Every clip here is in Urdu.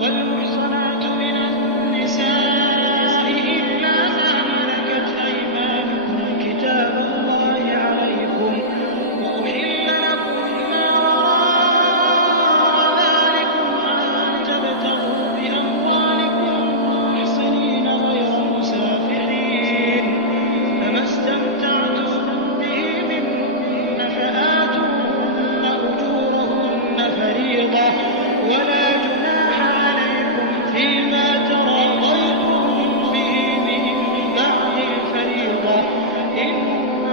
والمحصنات من النساء إلا ما ملكت أيمانكم كتاب الله عليكم وأحل لكم ما وراء ذلكم أن تبتغوا بأموالكم محصنين غير مسافحين فما استمتعتم به منهن فآتوهن أجورهن فريضة ولا جناح عليكم فيما تراضيتم به من بعد الفريضة إن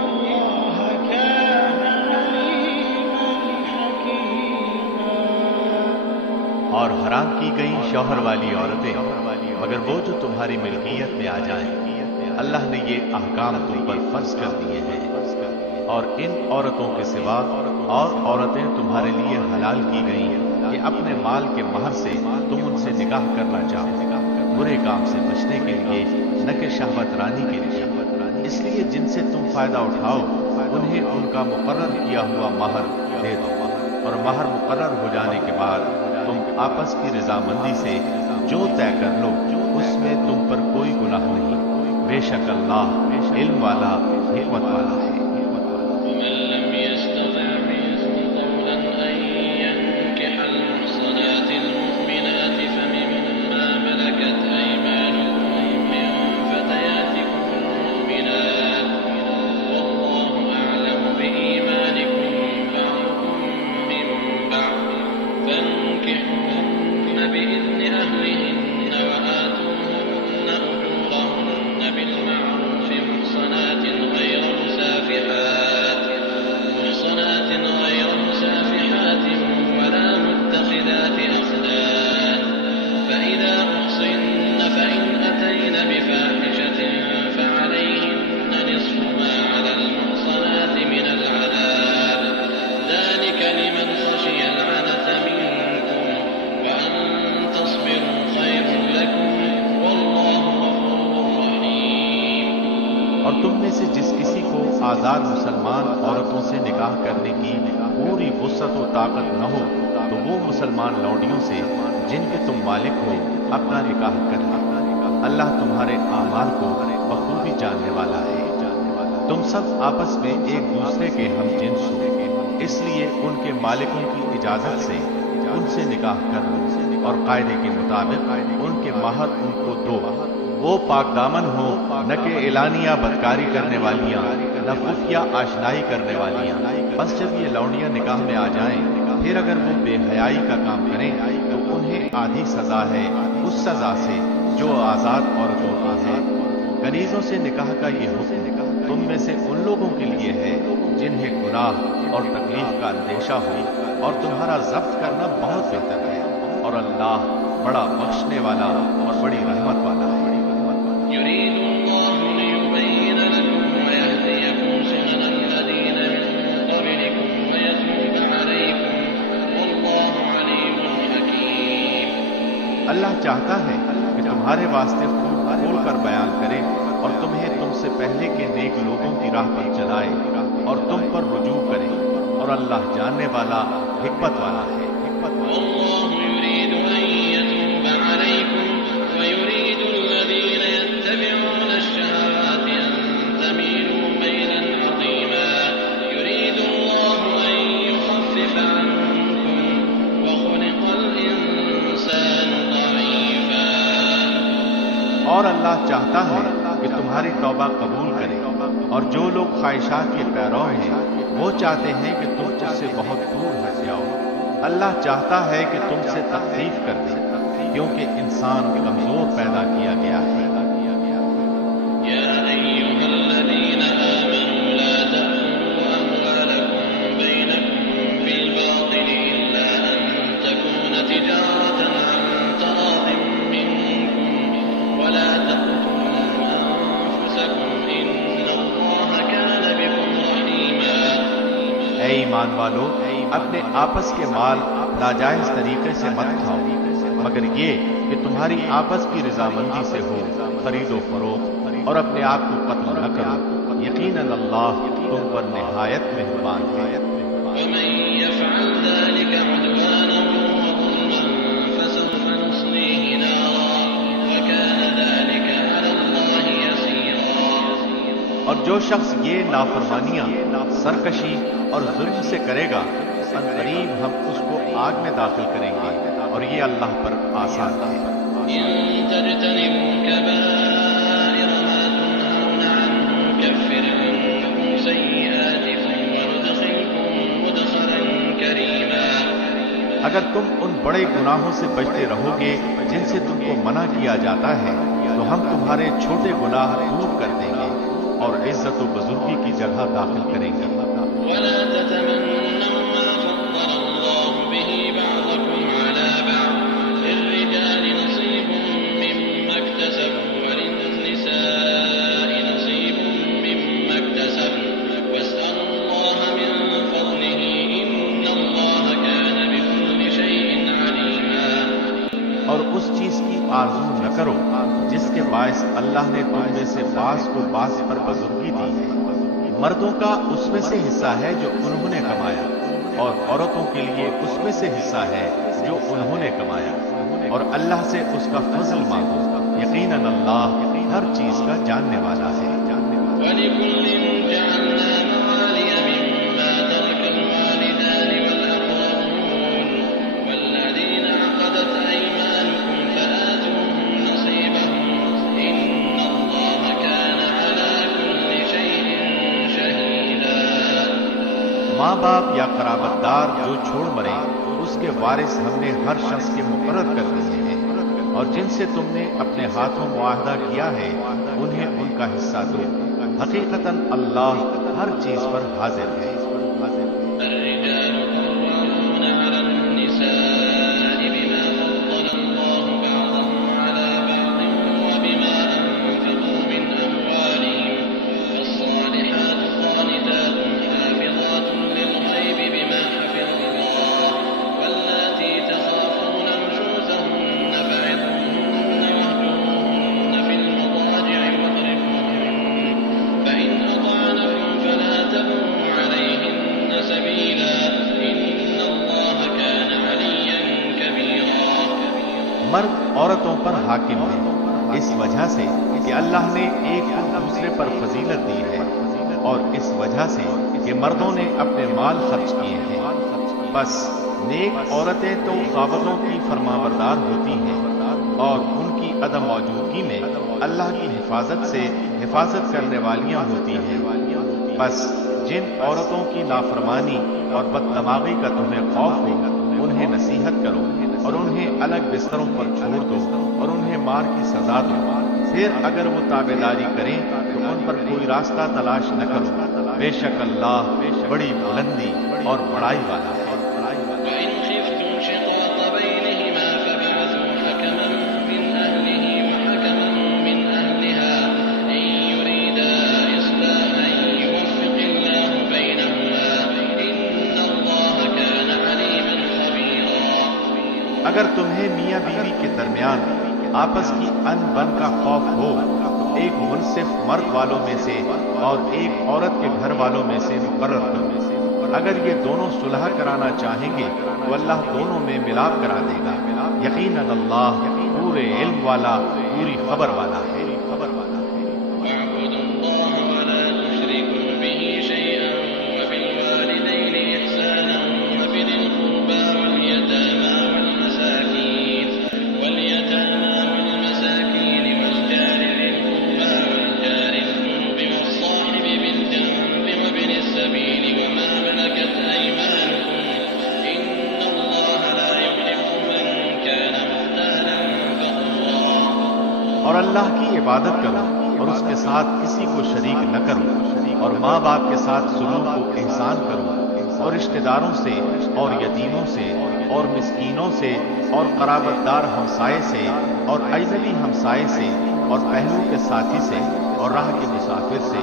الله كان عليما حكيما۔ اور حرام کی گئی شوہر والی عورتیں مگر وہ جو تمہاری ملکیت میں آ جائیں، اللہ نے یہ احکام تم پر فرض کر دیے ہیں، اور ان عورتوں کے سوا اور عورتیں تمہارے لیے حلال کی گئیں کہ اپنے مال کے مہر سے تم ان سے نکاح کرنا چاہو، برے کام سے بچنے کے لیے نہ کہ شہوت رانی کے لیے، اس لیے جن سے تم فائدہ اٹھاؤ انہیں ان کا مقرر کیا ہوا مہر دے دو، اور مہر مقرر ہو جانے کے بعد تم آپس کی رضامندی سے جو طے کر لو اس میں تم پر کوئی گناہ نہیں، بے شک اللہ علم والا حکمت والا ہے۔ ومن لم يستطع منكم قولا أن ينكح المحصنات المؤمنات فمما ملكت أيمانكم من فتياتكم المؤمنات والله أعلم بإيمانكم بعضكم من بعض فانكحوهن بإذن أهلهن وآتوهن أجورهن بالمعروف محصنات غير مسافحات ولا متخذات أخدان فإذا أحصن فإن أتين بفاحشة فعليهن نصف ما على المحصنات من العذاب ذلك لمن خشي العنة منكم وأن تصبروا خير لكم والله غفور رحيم۔ اور تم میں سے جس کسی کو آزاد مسلمان عورتوں سے نکاح کرنے کی پوری وسعت و طاقت نہ ہو تو وہ مسلمان لونڈیوں سے جن کے تم مالک ہو اپنا نکاح کر لے، اللہ تمہارے اعمال کو بخوبی جاننے والا ہے۔ تم سب آپس میں ایک دوسرے کے ہم جنس ہو، اس لیے ان کے مالکوں کی اجازت سے ان سے نکاح کر لو، اور قاعدے کے مطابق ان کے مہر ان کو دو، وہ پاک دامن ہو، نہ کہ اعلانیہ بدکاری کرنے والیاں، نہ خفیہ آشنائی کرنے والیاں۔ بس جب یہ لونڈیاں نکاح میں آ جائیں پھر اگر وہ بے حیائی کا کام کریں تو انہیں آدھی سزا ہے اس سزا سے جو آزاد عورتوں کی ہے۔ کنیزوں سے نکاح کا یہ حکم تم میں سے ان لوگوں کے لیے ہے جنہیں گناہ اور تکلیف کا اندیشہ ہو، اور تمہارا ضبط کرنا بہت بہتر ہے، اور اللہ بڑا بخشنے والا اور بڑی رحمت والا ہے۔ يريد الله ليبين لكم ويهديكم سنن الذين من قبلكم ويتوب عليكم والله عليم حكيم۔ اللہ چاہتا ہے کہ تمہارے واسطے خوب کھول کر بیان کرے اور تمہیں تم سے پہلے کے نیک لوگوں کی راہ پر چلائے اور تم پر رجوع کرے، اور اللہ جاننے والا حکمت والا ہے۔ والله يريد أن يتوب عليكم ويريد الذين يتبعون الشهوات أن تميلوا ميلا عظيما يريد الله أن يخفف عنكم وخلق الإنسان ضعيفا۔ اور اللہ چاہتا ہے کہ تمہاری توبہ قبول کرے، اور جو لوگ خواہشات کے پیرو ہیں وہ چاہتے ہیں کہ تم اس سے بہت دور ہٹ جاؤ۔ اللہ چاہتا ہے کہ تم سے تخفیف کر دے کیونکہ انسان کمزور پیدا کیا گیا ہے۔ يا أيها الذين آمنوا لا تأكلوا أموالكم بينكم بالباطل إلا أن تكون تجارة عن تراض منكم ولا تقتلوا أنفسكم إن الله كان بكم رحيما۔ اے ایمان والو، اپنے آپس کے مال ناجائز طریقے سے مت کھاؤ مگر یہ کہ تمہاری آپس کی رضامندی سے ہو، خرید و فروخت، اور اپنے آپ کو قتل نہ کرو، یقیناً اللہ تم پر نہایت مہربان ہے۔ ومن يفعل ذلك عدوانا وظلما فسوف نصليه اور جو شخص یہ نافرمانیاں، سرکشی اور ظلم سے کرے گا، عنقریب ہم اس کو آگ میں داخل کریں گے، اور یہ اللہ پر آسان ہے۔ إن تجتنبوا كبائر ما تنهون عنه نكفر عنكم سيئاتكم وندخلكم مدخلا كريما۔ اگر تم ان بڑے گناہوں سے بچتے رہو گے جن سے تم کو منع کیا جاتا ہے، تو ہم تمہارے چھوٹے گناہ دور کر دیں گے اور عزت و بزرگی کی جگہ داخل کریں گے۔ ولا تتمنوا ما فضل الله به بعضكم على بعض للرجال نصيب مما اكتسبوا وللنساء نصيب مما اكتسبن واسألوا الله من فضله إن الله كان بكل شيء عليما۔ اور اس چیز کی آرزو نہ کرو جس کے باعث اللہ نے تم میں سے بعض کو بعض پر بزرگی دی ہے۔ مردوں کا اس میں سے حصہ ہے جو انہوں نے کمایا، اور عورتوں کے لیے اس میں سے حصہ ہے جو انہوں نے کمایا، اور اللہ سے اس کا فضل مانگو، یقیناً اللہ ہر چیز کا جاننے والا ہے۔ وَلِكُلٍّ جَعَلْنَا مَوَالِيَ مِمَّا تَرَكَ الْوَالِدَانِ وَالْأَقْرَبُونَ وَالَّذِينَ عَقَدَتْ أَيْمَانُكُمْ فَآتُوهُمْ نَصِيبَهُمْ إِنَّ اللَّهَ كَانَ عَلَى كُلِّ شَيْءٍ شَهِيدًا۔ ماں باپ یا قرابت دار جو چھوڑ مرے اس کے وارث ہم نے ہر شخص کے مقرر کر دیے ہیں، اور جن سے تم نے اپنے ہاتھوں معاہدہ کیا ہے انہیں ان کا حصہ دو، حقیقتاً اللہ ہر چیز پر حاضر ہے۔ الرجال قوامون على النساء بما فضل الله بعضهم على بعض وبما أنفقوا من أموالهم فالصالحات قانتات حافظات للغيب بما حفظ الله واللاتي تخافون نشوزهن فعظوهن واهجروهن في المضاجع واضربوهن فإن أطعنكم فلا تبغوا عليهن سبيلا إن الله كان عليا كبيرا۔ مرد عورتوں پر حاکم ہے اس وجہ سے کہ اللہ نے ایک کو دوسرے پر فضیلت دی ہے، اور اس وجہ سے کہ مردوں نے اپنے مال خرچ کیے ہیں۔ بس نیک عورتیں تو خاوندوں کی فرمانبردار ہوتی ہیں، اور ان کی عدم موجودگی میں اللہ کی حفاظت سے حفاظت کرنے والیاں ہوتی ہیں۔ بس جن عورتوں کی نافرمانی اور بددماغی کا تمہیں خوف ہو انہیں نصیحت کرو، اور انہیں الگ بستروں پر چھوڑ دو، اور انہیں مار کی سزا دو۔ پھر اگر وہ تابعداری کریں تو ان پر کوئی راستہ تلاش نہ کرو، بے شک اللہ بڑی بلندی اور بڑائی والا ہے۔ وإن خفتم شقاق بينهما فابعثوا حكما من أهله وحكما من أهلها إن يريدا إصلاحا يوفق الله بينهما إن الله كان عليما خبيرا۔ اگر تمہیں میاں بیوی کے درمیان آپس کی ان بن کا خوف ہو تو ایک منصف مرد والوں میں سے اور ایک عورت کے گھر والوں میں سے مقرر کرو۔ اگر یہ دونوں صلح کرانا چاہیں گے تو اللہ دونوں میں ملاپ کرا دے گا، یقیناً اللہ پورے علم والا، پوری خبر والا ہے۔ واعبدوا الله ولا تشركوا به شيئا وبالوالدين إحسانا وبذي القربى واليتامى والمساكين والجار ذي القربى والجار الجنب والصاحب بالجنب وابن السبيل وما ملكت أيمانكم إن الله لا يحب من كان مختالا فخورا۔ اور اللہ کی عبادت کرو اور اس کے ساتھ کسی کو شریک نہ کرو، اور ماں باپ کے ساتھ سلوک کو احسان کرو، اور رشتہ داروں سے اور یتیموں سے اور مسکینوں سے اور قرابت دار ہمسائے سے اور اجنبی ہمسائے سے اور پہلو کے ساتھی سے اور راہ کے مسافر سے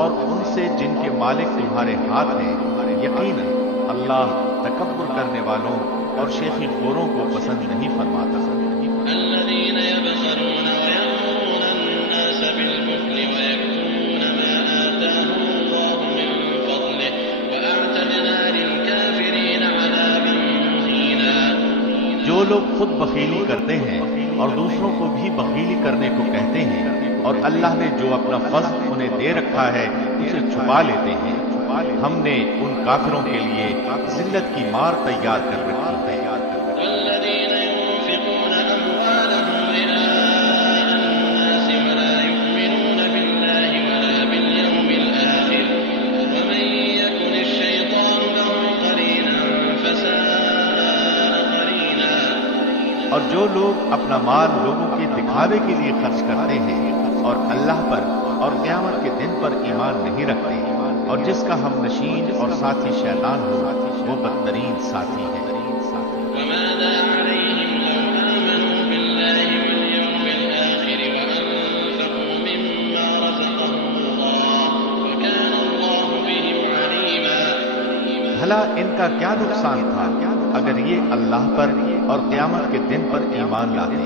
اور ان سے جن کے مالک تمہارے ہاتھ ہیں، یقیناً اللہ تکبر کرنے والوں اور شیخی خوروں کو پسند نہیں فرماتا۔ الذين يبخلون ويأمرون الناس بالبخل ويكتمون ما آتاهم الله من فضله وأعتدنا للكافرين عذابا مهينا۔ جو لوگ خود بخیلی کرتے ہیں اور دوسروں کو بھی بخیلی کرنے کو کہتے ہیں، اور اللہ نے جو اپنا فضل انہیں دے رکھا ہے اسے چھپا لیتے ہیں۔ ہم نے ان کافروں کے لیے ذلت کی مار تیار کر رکھی ہے۔ والذين ينفقون أموالهم رئاء الناس ولا يؤمنون بالله ولا باليوم الآخر ومن يكن الشيطان له قرينا فساء قرينا۔ اور جو لوگ اپنا مال لوگوں کے دکھاوے کے لیے خرچ کرتے ہیں اور اللہ پر اور قیامت کے دن پر ایمان نہیں رکھتے، اور جس کا ہم نشین اور ساتھی شیطان ہو، وہ بدترین ساتھی ہے۔ وماذا عليهم لو آمنوا بالله واليوم الآخر وأنفقوا مما رزقهم الله وكان الله بهم عليما۔ بھلا ان کا کیا نقصان تھا اگر یہ اللہ پر اور قیامت کے دن پر ایمان لاتے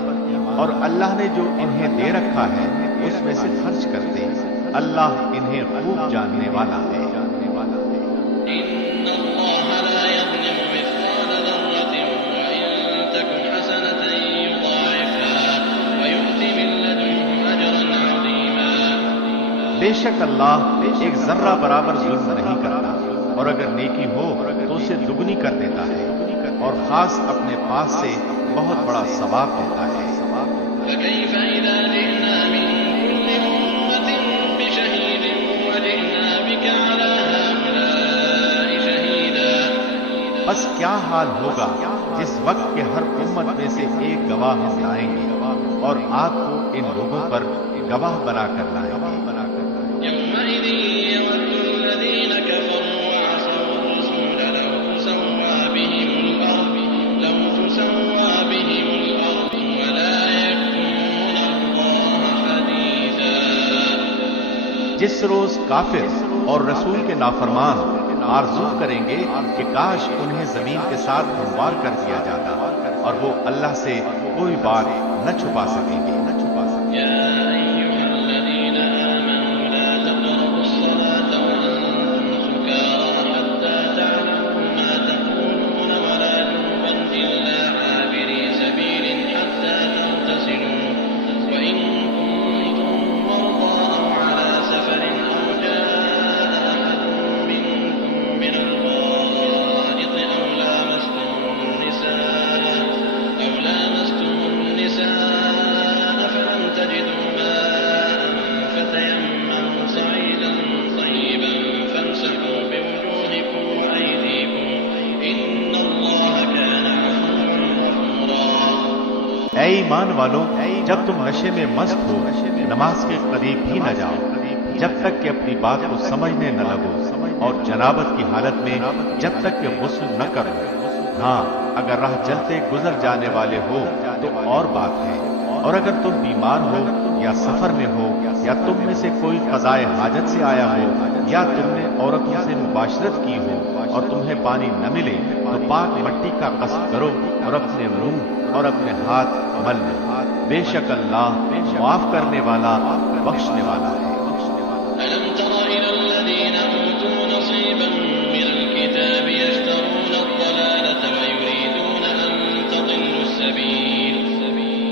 اور اللہ نے جو انہیں دے رکھا ہے اس میں سے خرچ کرتے۔ اللہ انہیں خوب جاننے والا ہے۔ إن الله لا يظلم مثقال ذرة وإن تك حسنة يضاعفها ويؤت من لدنه أجرا عظيما۔ بے شک اللہ ایک ذرہ برابر ظلم نہیں کرتا، اور اگر نیکی ہو تو اسے دگنی کر دیتا ہے، اور خاص اپنے پاس سے بہت بڑا ثواب دیتا ہے۔ فكيف إذا جئنا من كل أمة بشهيد وجئنا بك على هؤلاء شهيدا۔ بس کیا حال ہوگا جس وقت کے ہر امت میں سے ایک گواہ ہم لائیں گے، اور آپ کو ان لوگوں پر گواہ بنا کر لائیں گے۔ يومئذ يود الذين كفروا وعصوا الرسول لو تسوى بهم الأرض ولا يكتمون الله حديثا۔ جس روز کافر اور رسول کے نافرمان آرزو کریں گے کہ کاش انہیں زمین کے ساتھ ہموار کر دیا جاتا، اور وہ اللہ سے کوئی بات نہ چھپا سکیں گے۔ يا أيها الذين آمنوا لا تقربوا الصلاة وأنتم سكارى حتى تعلموا ما تقولون ولا جنبا إلا عابري سبيل حتى تغتسلوا وإن كنتم مرضى أو على سفر أو جاء أحد منكم من الغائط أو لامستم النساء فلم تجدوا ماء فتيمموا صعيدا طيبا فامسحوا بوجوهكم وأيديكم إن الله كان عفوا غفورا۔ اے ایمان والو، جب تم نشے میں مست ہو نماز کے قریب بھی نہ جاؤ جب تک کہ اپنی بات کو سمجھنے نہ لگو، اور جنابت کی حالت میں جب تک کہ غسل نہ کرو۔ ہاں، اگر راہ چلتے گزر جانے والے ہو تو اور بات ہے، اور اگر تم بیمار ہو یا سفر میں ہو یا تم میں سے کوئی قضائے حاجت سے آیا ہو یا تم نے عورتوں سے مباشرت کی ہو اور تمہیں پانی نہ ملے تو پاک مٹی کا قصد کرو اور اپنے منہ اور اپنے ہاتھ مل لو۔ بے شک اللہ معاف کرنے والا بخشنے والا ہے۔ ألم تر إلى الذين أوتوا نصيبا من الكتاب يشترون الضلالة ويريدون أن تضلوا السبيل۔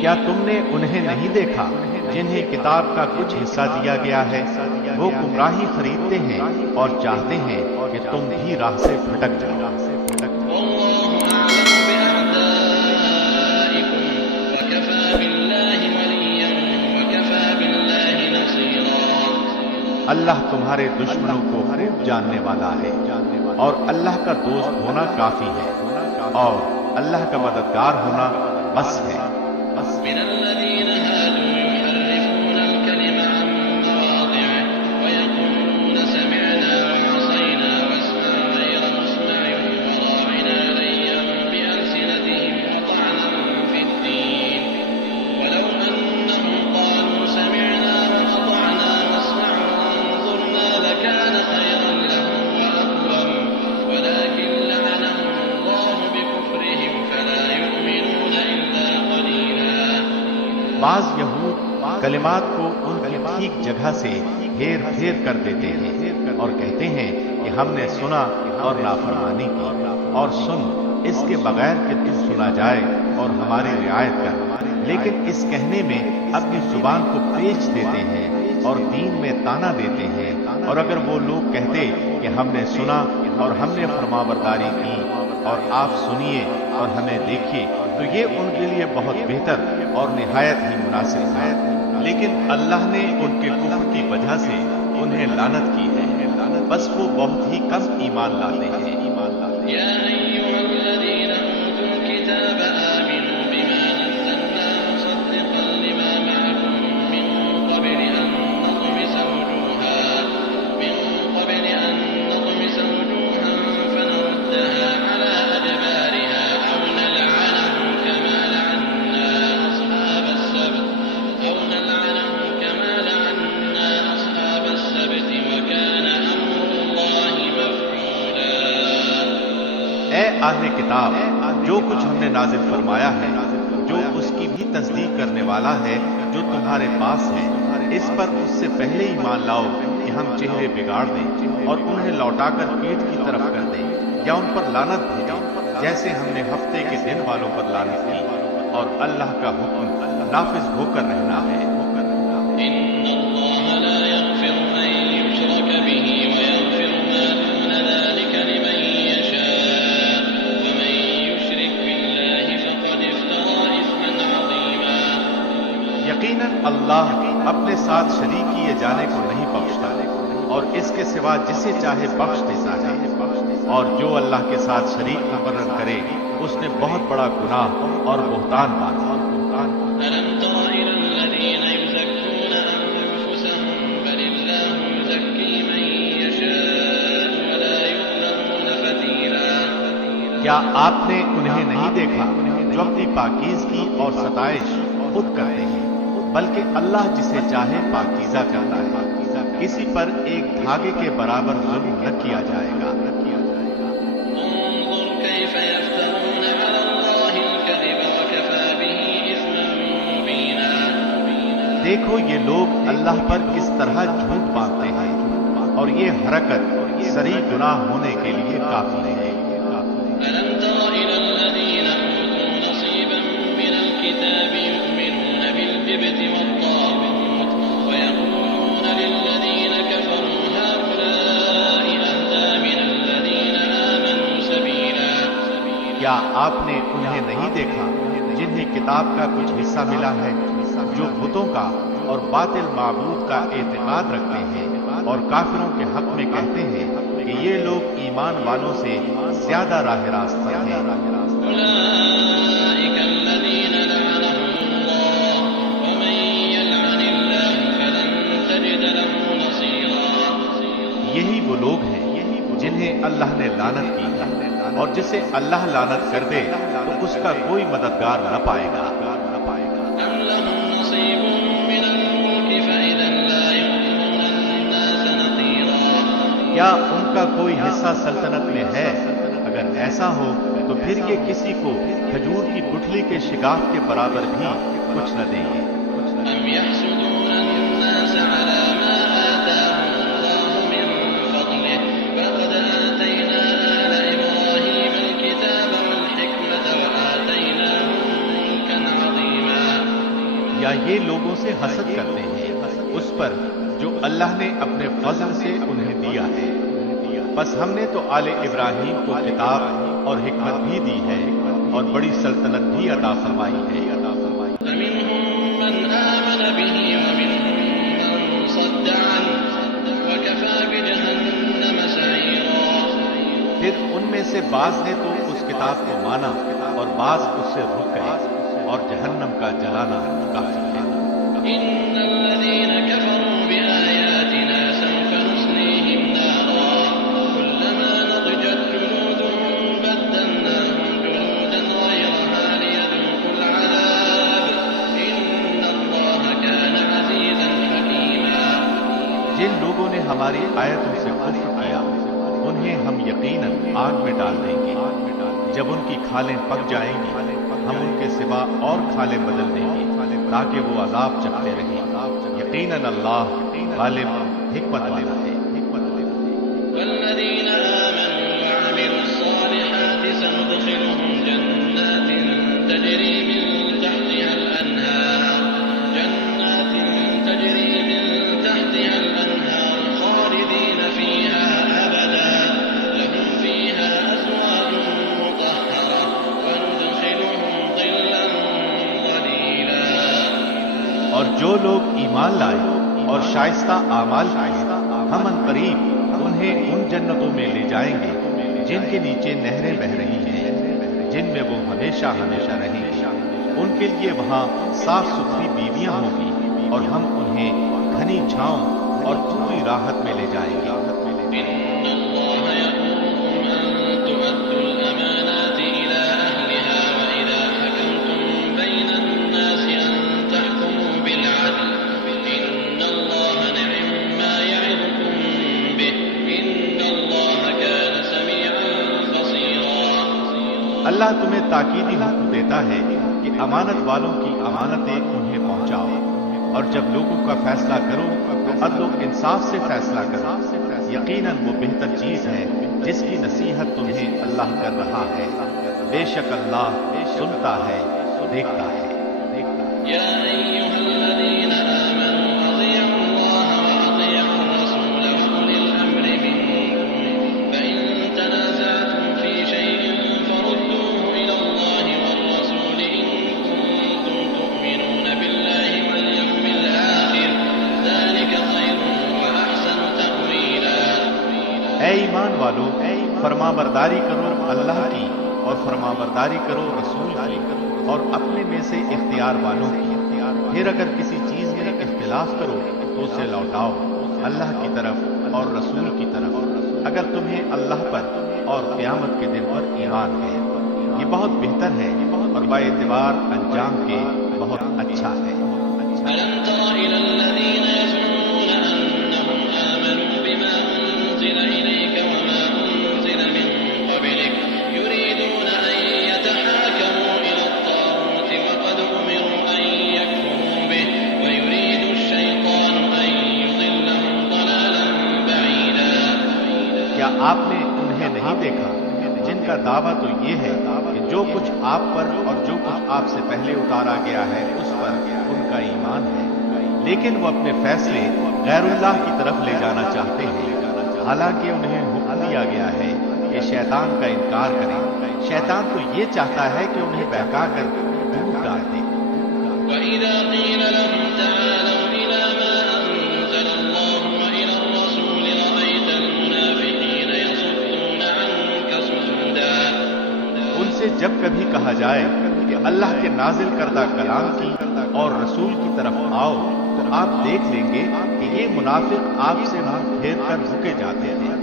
کیا تم نے انہیں نہیں دیکھا جنہیں کتاب کا کچھ حصہ دیا گیا ہے؟ وہ گمراہی خریدتے ہیں اور چاہتے ہیں کہ تم بھی راہ سے بھٹک جاؤ۔ والله أعلم بأعدائكم وكفى بالله وليا وكفى بالله نصيرا۔ اللہ تمہارے دشمنوں کو خوب جاننے والا ہے، اور اللہ کا دوست ہونا کافی ہے، اور اللہ کا مددگار ہونا بس ہے۔ من الذين هادوا يحرفون الكلم عن مواضعه ويقولون سمعنا وعصينا واسمع غير مسمع وراعنا ليا بألسنتهم وطعنا في الدين ولو أنهم قالوا سمعنا وأطعنا واسمع وانظرنا لكان خيرا لهم وأقوم ولكن لعنهم الله بكفرهم فلا يؤمنون إلا قليلا۔ بعض یہود کلمات کو ان کی ٹھیک جگہ سے ہیر پھیر کر دیتے ہیں اور کہتے ہیں کہ ہم نے سنا اور نافرمانی کی، اور سن اس کے بغیر کہ تو سنا جائے اور ہماری رعایت کر۔ لیکن اس کہنے میں اپنی زبان کو پیچ دیتے ہیں اور دین میں تانا دیتے ہیں۔ اور اگر وہ لوگ کہتے کہ ہم نے سنا اور ہم نے فرمانبرداری کی اور آپ سنیے اور ہمیں دیکھیے تو یہ ان کے لیے بہت بہتر اور نہایت ہی مناسب تھا، لیکن اللہ نے ان کے کفر کی وجہ سے انہیں لعنت کی ہے، بس وہ بہت ہی کم ایمان لاتے ہیں۔ يا أيها الذين أوتوا الكتاب آمنوا بما نزلنا مصدقا لما معكم من قبل أن نطمس وجوها فنردها على أدبارها أو نلعنهم كما لعنا أصحاب السبت وكان أمر الله مفعولا۔ اے اہل کتاب، جو کچھ ہم نے نازل فرمایا ہے، جو اس کی بھی تصدیق کرنے والا ہے جو تمہارے پاس ہے، اس پر اس سے پہلے ایمان لاؤ کہ ہم چہرے بگاڑ دیں اور انہیں لوٹا کر پیٹ کی طرف کر دیں یا ان پر لعنت بھیجیں، جیسے ہم نے ہفتے کے دن والوں پر لعنت کی، اور اللہ کا حکم نافذ ہو کر رہنا ہے۔ إن الله لا يغفر أن يشرك به ويغفر ما دون ذلك لمن يشاء ومن يشرك بالله فقد افترى إثما عظيما۔ یقیناً اللہ اپنے ساتھ شریک کیے جانے کو نہیں بخشتا، اور اس کے سوا جسے چاہے بخش دیتا ہے، اور جو اللہ کے ساتھ شریک مقرر کرے اس نے بہت بڑا گناہ اور بہتان باندھا۔ ألم تر إلى الذين يزكون أنفسهم بل الله يزكي من يشاء ولا يظلمون فتيلا۔ کیا آپ نے انہیں نہیں دیکھا جو اپنی پاکیزگی اور ستائش خود کرتے ہیں، بلکہ اللہ جسے چاہے پاکیزہ کرتا ہے، کسی پر ایک دھاگے کے برابر ظلم نہ کیا جائے گا۔ انظر كيف يفترون على الله الكذب وكفى به إثما مبينا۔ دیکھو یہ لوگ اللہ پر کس طرح جھوٹ باندھتے ہیں، اور یہ حرکت صریح گناہ ہونے کے لیے کافی ہے۔ ألم تر إلى الذين أوتوا نصيبا من الكتاب يؤمنون بالجبت والطاغوت ويقولون للذين كفروا هؤلاء أهدى من الذين آمنوا سبيلا۔ کیا آپ نے انہیں نہیں دیکھا جنہیں کتاب کا کچھ حصہ ملا ہے، جو بتوں کا اور باطل معبود کا اعتقاد رکھتے ہیں اور کافروں کے حق میں کہتے ہیں کہ یہ لوگ ایمان والوں سے زیادہ راہ راست پر ہیں۔ أولئك الذين لعنهم الله ومن يلعن الله فلن تجد له نصيرا۔ یہی وہ لوگ ہیں جنہیں اللہ نے لعنت کی ہے، اور جسے اللہ لعنت کر دے تو اس کا کوئی مددگار نہ پائے گا۔ أم لهم نصيب من الملك فإذا لا يؤتون الناس نقيرا۔ کیا ان کا کوئی حصہ سلطنت میں ہے؟ اگر ایسا ہو تو پھر یہ کسی کو کھجور کی گٹھلی کے شگاف کے برابر بھی کچھ نہ دیں گے۔ أم يحسدون الناس على ما آتاهم الله من فضله فقد آتينا آل إبراهيم الكتاب والحكمة وآتيناهم ملكا عظيما۔ یا یہ لوگوں سے حسد کرتے ہیں اس پر جو اللہ نے اپنے فضل سے انہیں دیا ہے، بس ہم نے تو آل ابراہیم کو کتاب اور حکمت بھی دی ہے اور بڑی سلطنت بھی عطا فرمائی ہے۔ فمنهم من آمن به ومنهم من صد عنه وكفى بجهنم سعيرا۔ پھر ان میں سے بعض نے تو اس کتاب کو مانا اور بعض اس سے رک گئے، اور جہنم کا جلانا کافی ہے۔ إن الذين كفروا بآياتنا سوف نصليهم نارا كلما نضجت جلودهم بدلناهم جلودا غيرها ليذوقوا العذاب إن الله كان عزيزا حكيما۔ جن لوگوں نے ہماری آیتوں سے کفر کیا انہیں ہم یقیناً آگ میں ڈال دیں گے، جب ان کی کھالیں پک جائیں گی ہم ان کے سوا اور کھالیں بدل دیں گے تاکہ وہ عذاب چکھتے رہیں۔ یقیناً اللہ غالب حکمت والا ہے۔ والذين آمنوا وعملوا الصالحات سندخلهم جنات تجري من تحتها الأنهار اور جو لوگ ایمان لائے اور شائستہ اعمال کیے ہم عنقریب انہیں ان جنتوں میں لے جائیں گے جن کے نیچے نہریں بہ رہی ہیں، جن میں وہ ہمیشہ ہمیشہ رہیں گے۔ ان کے لیے وہاں صاف ستھری بیویاں ہوں گی اور ہم انہیں گھنی چھاؤں اور پوری راحت میں لے جائیں گے۔ إن الله يأمركم أن تؤدوا الأمانات إلى أهلها وإذا حكمتم بين الناس أن تحكموا بالعدل إن الله نعم ما يعظكم به إن الله كان سميعا بصيرا۔ اللہ تمہیں تاکیدی حکم دیتا ہے کہ امانت والوں کی امانتیں انہیں پہنچاؤ، اور جب لوگوں کا فیصلہ کرو تو عدل و انصاف سے فیصلہ کرو، یقیناً وہ بہتر چیز ہے جس کی نصیحت تمہیں اللہ کر رہا ہے، بے شک اللہ سنتا ہے دیکھتا ہے۔ يا أيها الذين آمنوا أطيعوا الله وأطيعوا الرسول وأولي الأمر منكم فإن تنازعتم في شيء فردوه إلى الله والرسول إن كنتم تؤمنون بالله واليوم الآخر ذلك خير وأحسن تأويلا۔ اے ایمان والو، فرما برداری کرو اللہ کی اور فرما برداری کرو رسول کی اور اپنے میں سے اختیار والوں کی، پھر اگر کسی چیز میں اختلاف کرو تو اسے لوٹاؤ اللہ کی طرف اور رسول کی طرف اگر تمہیں اللہ پر اور قیامت کے دن پر ایمان ہے، یہ بہت بہتر ہے اور با اعتبار انجام کے بہت اچھا ہے۔ ألم تر إلى الذين يزعمون أنهم آمنوا بما أنزل إليك وما أنزل من قبلك يريدون أن يتحاكموا إلى الطاغوت وقد أمروا أن يكفروا به ويريد الشيطان أن يضلهم ضلالا بعيدا۔ کیا آپ نے انہیں نہیں دیکھا جن کا دعویٰ تو یہ ہے کہ جو کچھ آپ پر اور جو کچھ آپ سے پہلے اتارا گیا ہے اس پر ان کا ایمان ہے، لیکن وہ اپنے فیصلے غیر اللہ کی طرف لے جانا چاہتے ہیں، حالانکہ انہیں حکم دیا گیا ہے کہ شیطان کا انکار کریں۔ شیطان تو یہ چاہتا ہے کہ انہیں بہکا کر دور ڈال دے۔ وإذا قيل لهم تعالوا إلى ما أنزل الله وإلى الرسول رأيت المنافقين يصدون عنك صدودا۔ ان سے جب کبھی کہا جائے کہ اللہ کے نازل کردہ کلام کی اور رسول کی طرف آؤ تو آپ دیکھ لیں گے کہ یہ منافق آپ سے منہ پھیر کر رکے جاتے ہیں۔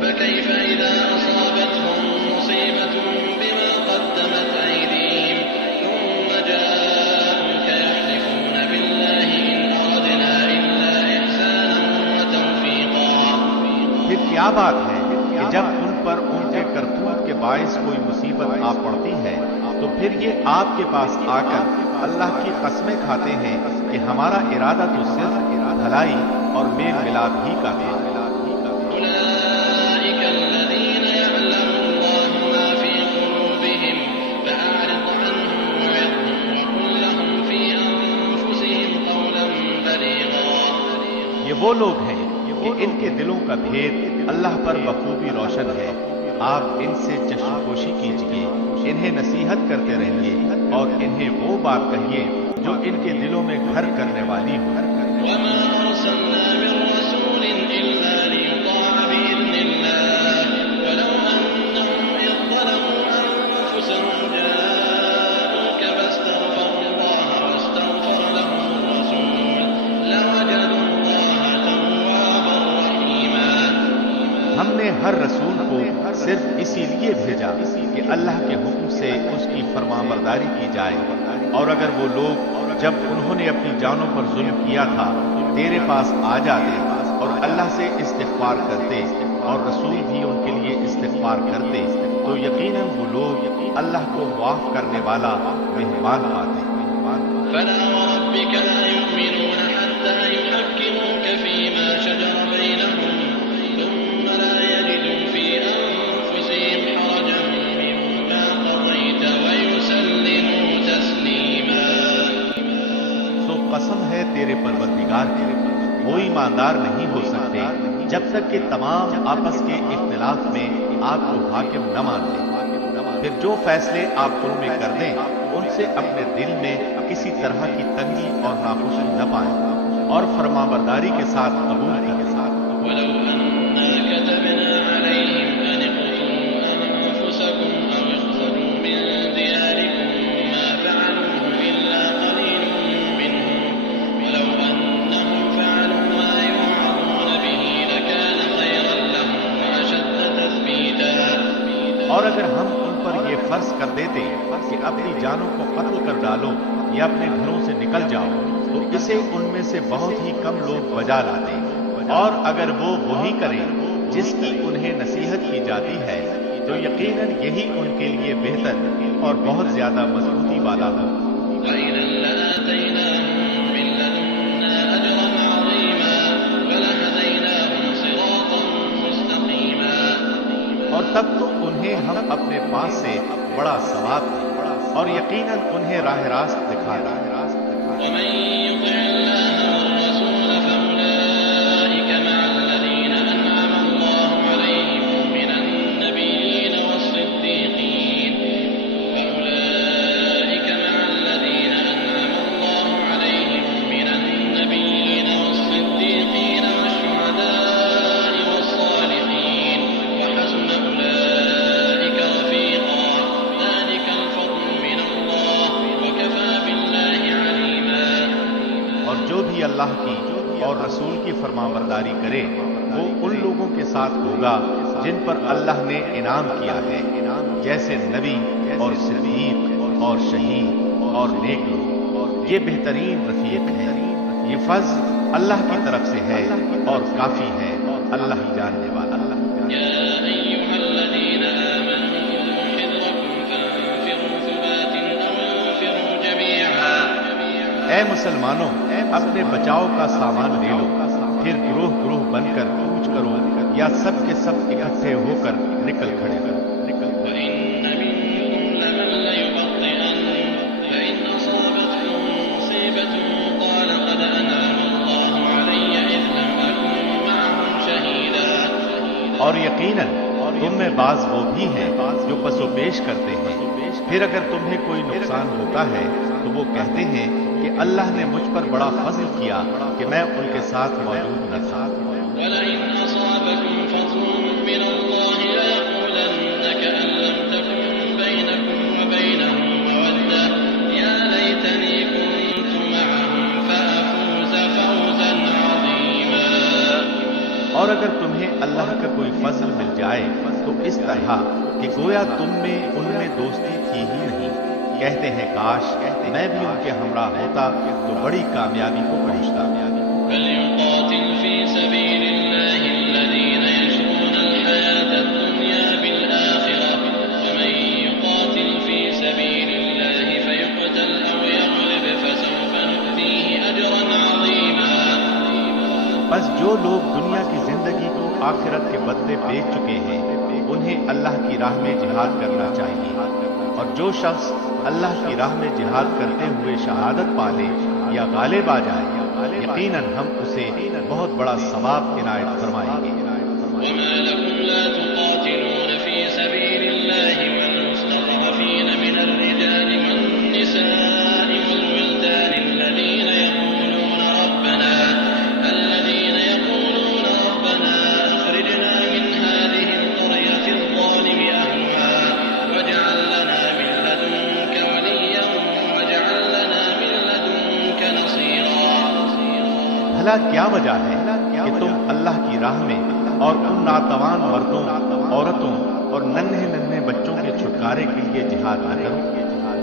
فكيف إذا أصابتهم مصيبة بما قدمت أيديهم ثم جاءوك يحلفون بالله إن أردنا إلا إحسانا وتوفيقا۔ پھر کیا بات ہے کہ جب ان پر ان کے کرتوت کے باعث کوئی مصیبت آ پڑتی ہے تو پھر یہ آپ کے پاس آ کر اللہ کی قسمیں کھاتے ہیں کہ ہمارا ارادہ تو صرف بھلائی اور میل ملاپ ہی کا تھا۔ أولئك الذين يعلم الله ما في قلوبهم فأعرض عنهم وعظهم وقل لهم في أنفسهم قولا بليغا۔ یہ وہ لوگ ہیں کہ ان کے دلوں کا بھید اللہ پر بخوبی روشن ہے، آپ ان سے چشم پوشی کیجیے، انہیں نصیحت کرتے رہیے اور انہیں وہ بات کہیے جو ان کے دلوں میں گھر کرنے والی ہو۔ وما أرسلنا من رسول إلا ليطاع بإذن الله ولو أنهم إذ ظلموا أنفسهم جاءوك فاستغفروا الله واستغفر لهم الرسول لوجدوا الله توابا رحيما۔ ہم نے ہر رسول کو صرف اسی لیے بھیجا کہ اللہ کے حکم سے اس کی فرمانبرداری کی جائے، اور اگر وہ لوگ جب انہوں نے اپنی جانوں پر ظلم کیا تھا تیرے پاس آ جاتے اور اللہ سے استغفار کرتے اور رسول بھی ان کے لیے استغفار کرتے تو یقیناً وہ لوگ اللہ کو معاف کرنے والا مہربان پاتے۔ فلا وربك لا يؤمنون حتى يحكموك فيما شجر بينهم ثم لا يجدوا في أنفسهم حرجا مما قضيت ويسلموا تسليما۔ سو قسم ہے تیرے پروردگار کی، وہ ایماندار نہیں ہو سکتے جب تک کہ تمام آپس کے اختلاف میں آپ کو حاکم نہ مان لیں، پھر جو فیصلے آپ ان میں کر دیں ان سے اپنے دل میں کسی طرح کی تنگی اور ناخوشی نہ پائیں اور فرمانبرداری کے ساتھ قبول کریں۔ ولو أنا كتبنا عليهم أن اقتلوا أنفسكم أو اخرجوا من دياركم ما فعلوه إلا قليل منهم ولو أنهم فعلوا ما يوعظون به لكان خيرا لهم وأشد تثبيتا۔ اور اگر ہم ان پر یہ فرض کر دیتے کہ اپنی جانوں کو قتل کر ڈالو یا اپنے گھروں سے نکل جاؤ تو اسے ان میں سے بہت ہی کم لوگ بجا لاتے، اور اگر وہ وہی کریں جس کی انہیں نصیحت کی جاتی ہے تو یقیناً یہی ان کے لیے بہتر اور بہت زیادہ مضبوطی والا ہو۔ وإذا لآتيناهم من لدنا أجرا عظيما ولهديناهم صراطا مستقيما۔ اور تب تو انہیں ہم اپنے پاس سے بڑا ثواب دیں اور یقیناً انہیں راہ راست دکھا دیں۔ ومن يطع الله والرسول فأولئك مع الذين أنعم الله عليهم من النبيين والصديقين والشهداء والصالحين وحسن أولئك رفيقا ذلك الفضل من الله وكفى بالله عليما۔ اور جو بھی اللہ کی اور رسول کی فرمانبرداری کرے وہ ان لوگوں کے ساتھ ہوگا جن پر اللہ نے انعام کیا ہے، جیسے نبی اور صدیق اور شہید اور نیک لوگ، یہ بہترین رفیق ہیں۔ یہ فضل اللہ کی طرف سے ہے اور کافی ہے، اللہ ہی جاننے والا۔ يا أيها الذين آمنوا خذوا حذركم فانفروا ثبات أو انفروا جميعا۔ اے مسلمانوں، اپنے بچاؤ کا سامان لے لو، پھر گروہ گروہ بن کر کوچ کرو یا سب کے سب اکٹھے ہو کر نکل کھڑے کرو۔ وإن منكم لمن ليبطئن فإن أصابتكم مصيبة قال قد أنعم الله علي إذ لم أكن معهم شهيدا۔ اور یقیناً تم میں بعض وہ بھی ہیں جو پس و پیش کرتے ہیں، پھر اگر تمہیں کوئی نقصان ہوتا ہے تو وہ کہتے ہیں کہ اللہ نے مجھ پر بڑا فضل کیا کہ میں ان کے ساتھ موجود نہ تھا۔ ولئن أصابكم فضل من الله ليقولن كأن لم تكن بينكم وبينه مودة يا ليتني كنت معهم فأفوز فوزا عظيما۔ اور اگر تمہیں اللہ کا کوئی فضل مل جائے تو اس طرح کہ گویا تم میں ان میں دوستی تھی ہی نہیں، کہتے ہیں کاش میں بھی ان کے ہمراہ ہوتا تو بڑی کامیابی کو پہنچتا۔ فليقاتل في سبيل الله الذين يشرون الحياة الدنيا بالآخرة ومن يقاتل في سبيل الله فيقتل أو يغلب فسوف نؤتيه أجرا عظيما۔ بس جو لوگ دنیا کی زندگی کو آخرت کے بدلے بیچ چکے ہیں انہیں اللہ کی راہ میں جہاد کرنا چاہیے، اور جو شخص اللہ کی راہ میں جہاد کرتے ہوئے شہادت پالے یا غالب آ جائے یقیناً ہم اسے بہت بڑا ثواب عنایت فرمائیں گے۔ وما لكم لا تقاتلون في سبيل الله والمستضعفين من الرجال والنساء والولدان الذين يقولون ربنا أخرجنا من هذه القرية الظالم أهلها واجعل لنا من لدنك وليا واجعل لنا من لدنك نصيرا۔ بھلا کیا وجہ ہے کہ تم اللہ کی راہ میں اور ان ناتوان مردوں، عورتوں اور ننھے ننھے بچوں کے چھٹکارے کے لیے جہاد نہ کرو،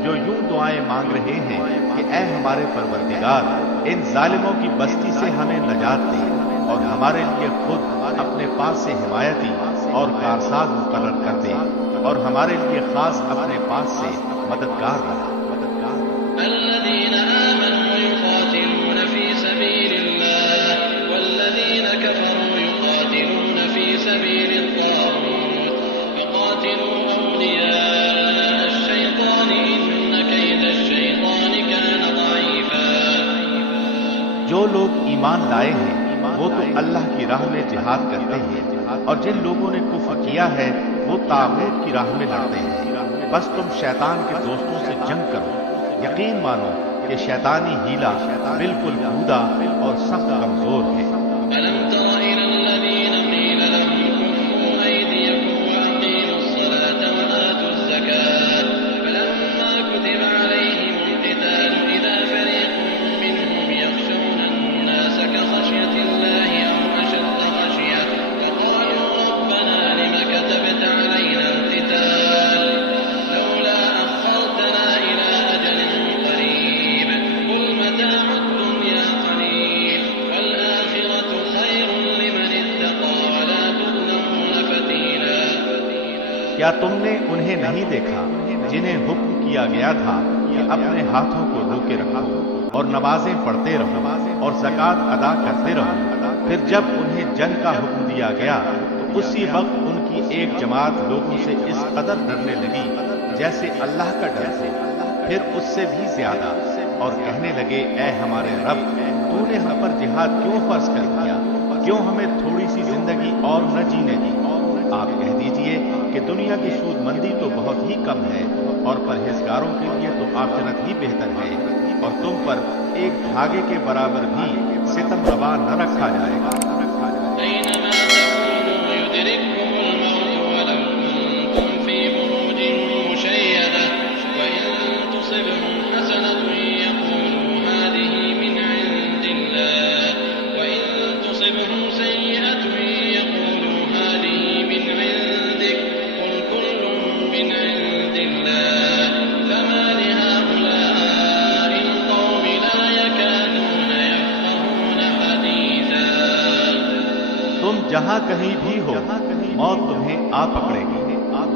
جو یوں دعائیں مانگ رہے ہیں کہ اے ہمارے پروردگار ان ظالموں کی بستی سے ہمیں نجات دے اور ہمارے لیے خود اپنے پاس سے حمایتی اور کارساز مقرر کر دے اور ہمارے لیے خاص اپنے پاس سے مددگار بنا۔ الذين آمنوا يقاتلون في سبيل الله والذين كفروا يقاتلون في سبيل الطاغوت فقاتلوا أولياء الشيطان إن كيد الشيطان كان ضعيفا۔ جو لوگ ایمان لائے ہیں وہ تو اللہ کی راہ میں جہاد کرتے ہیں، اور جن لوگوں نے کفر کیا ہے وہ طاغوت کی راہ میں لڑتے ہیں۔ بس تم شیطان کے دوستوں سے جنگ کرو، یقین مانو کہ شیطانی ہیلا بالکل بودا اور سخت کمزور ہے۔ ألم تر إلى الذين قيل لهم كفوا أيديكم وأقيموا الصلاة وآتوا الزكاة فلما كتب عليهم القتال إذا فريق منهم يخشون الناس كخشية الله أو أشد خشية فقالوا ربنا لم كتبت علينا القتال لولا أخرتنا إلى أجل قريب قل متاع الدنيا قليل والآخرة خير لمن اتقى ولا تظلمون فتيلا۔ کیا تم نے انہیں نہیں دیکھا جنہیں حکم کیا گیا تھا کہ اپنے ہاتھوں کو روکے رکھو اور نمازیں پڑھتے رہو اور زکوٰۃ ادا کرتے رہو، پھر جب انہیں جنگ کا حکم دیا گیا تو اسی وقت ان کی ایک جماعت لوگوں سے اس قدر ڈرنے لگی جیسے اللہ کا ڈر ہو، پھر اس سے بھی زیادہ، اور کہنے لگے اے ہمارے رب، تو نے ہم پر جہاد کیوں فرض کر دیا؟ کیوں ہمیں تھوڑی سی زندگی اور نہ جینے دی؟ آپ کہہ دیجئے کہ دنیا کی سود مندی تو بہت ہی کم ہے اور پرہیزگاروں کے لیے تو آخرت ہی بہتر ہے، اور تم پر ایک دھاگے کے برابر بھی ستم روا نہ رکھا جائے گا۔ أينما تكونوا يدرككم الموت ولو كنتم في بروج مشيدة وإن تصبهم حسنة يقولوا هذه من عند الله وإن تصبهم سيئة يقولوا هذه من عندك قل كل من عند الله فما لهؤلاء القوم لا يكادون يفقهون حديثا۔ تم جہاں کہیں بھی ہو موت تمہیں آ پکڑے گی،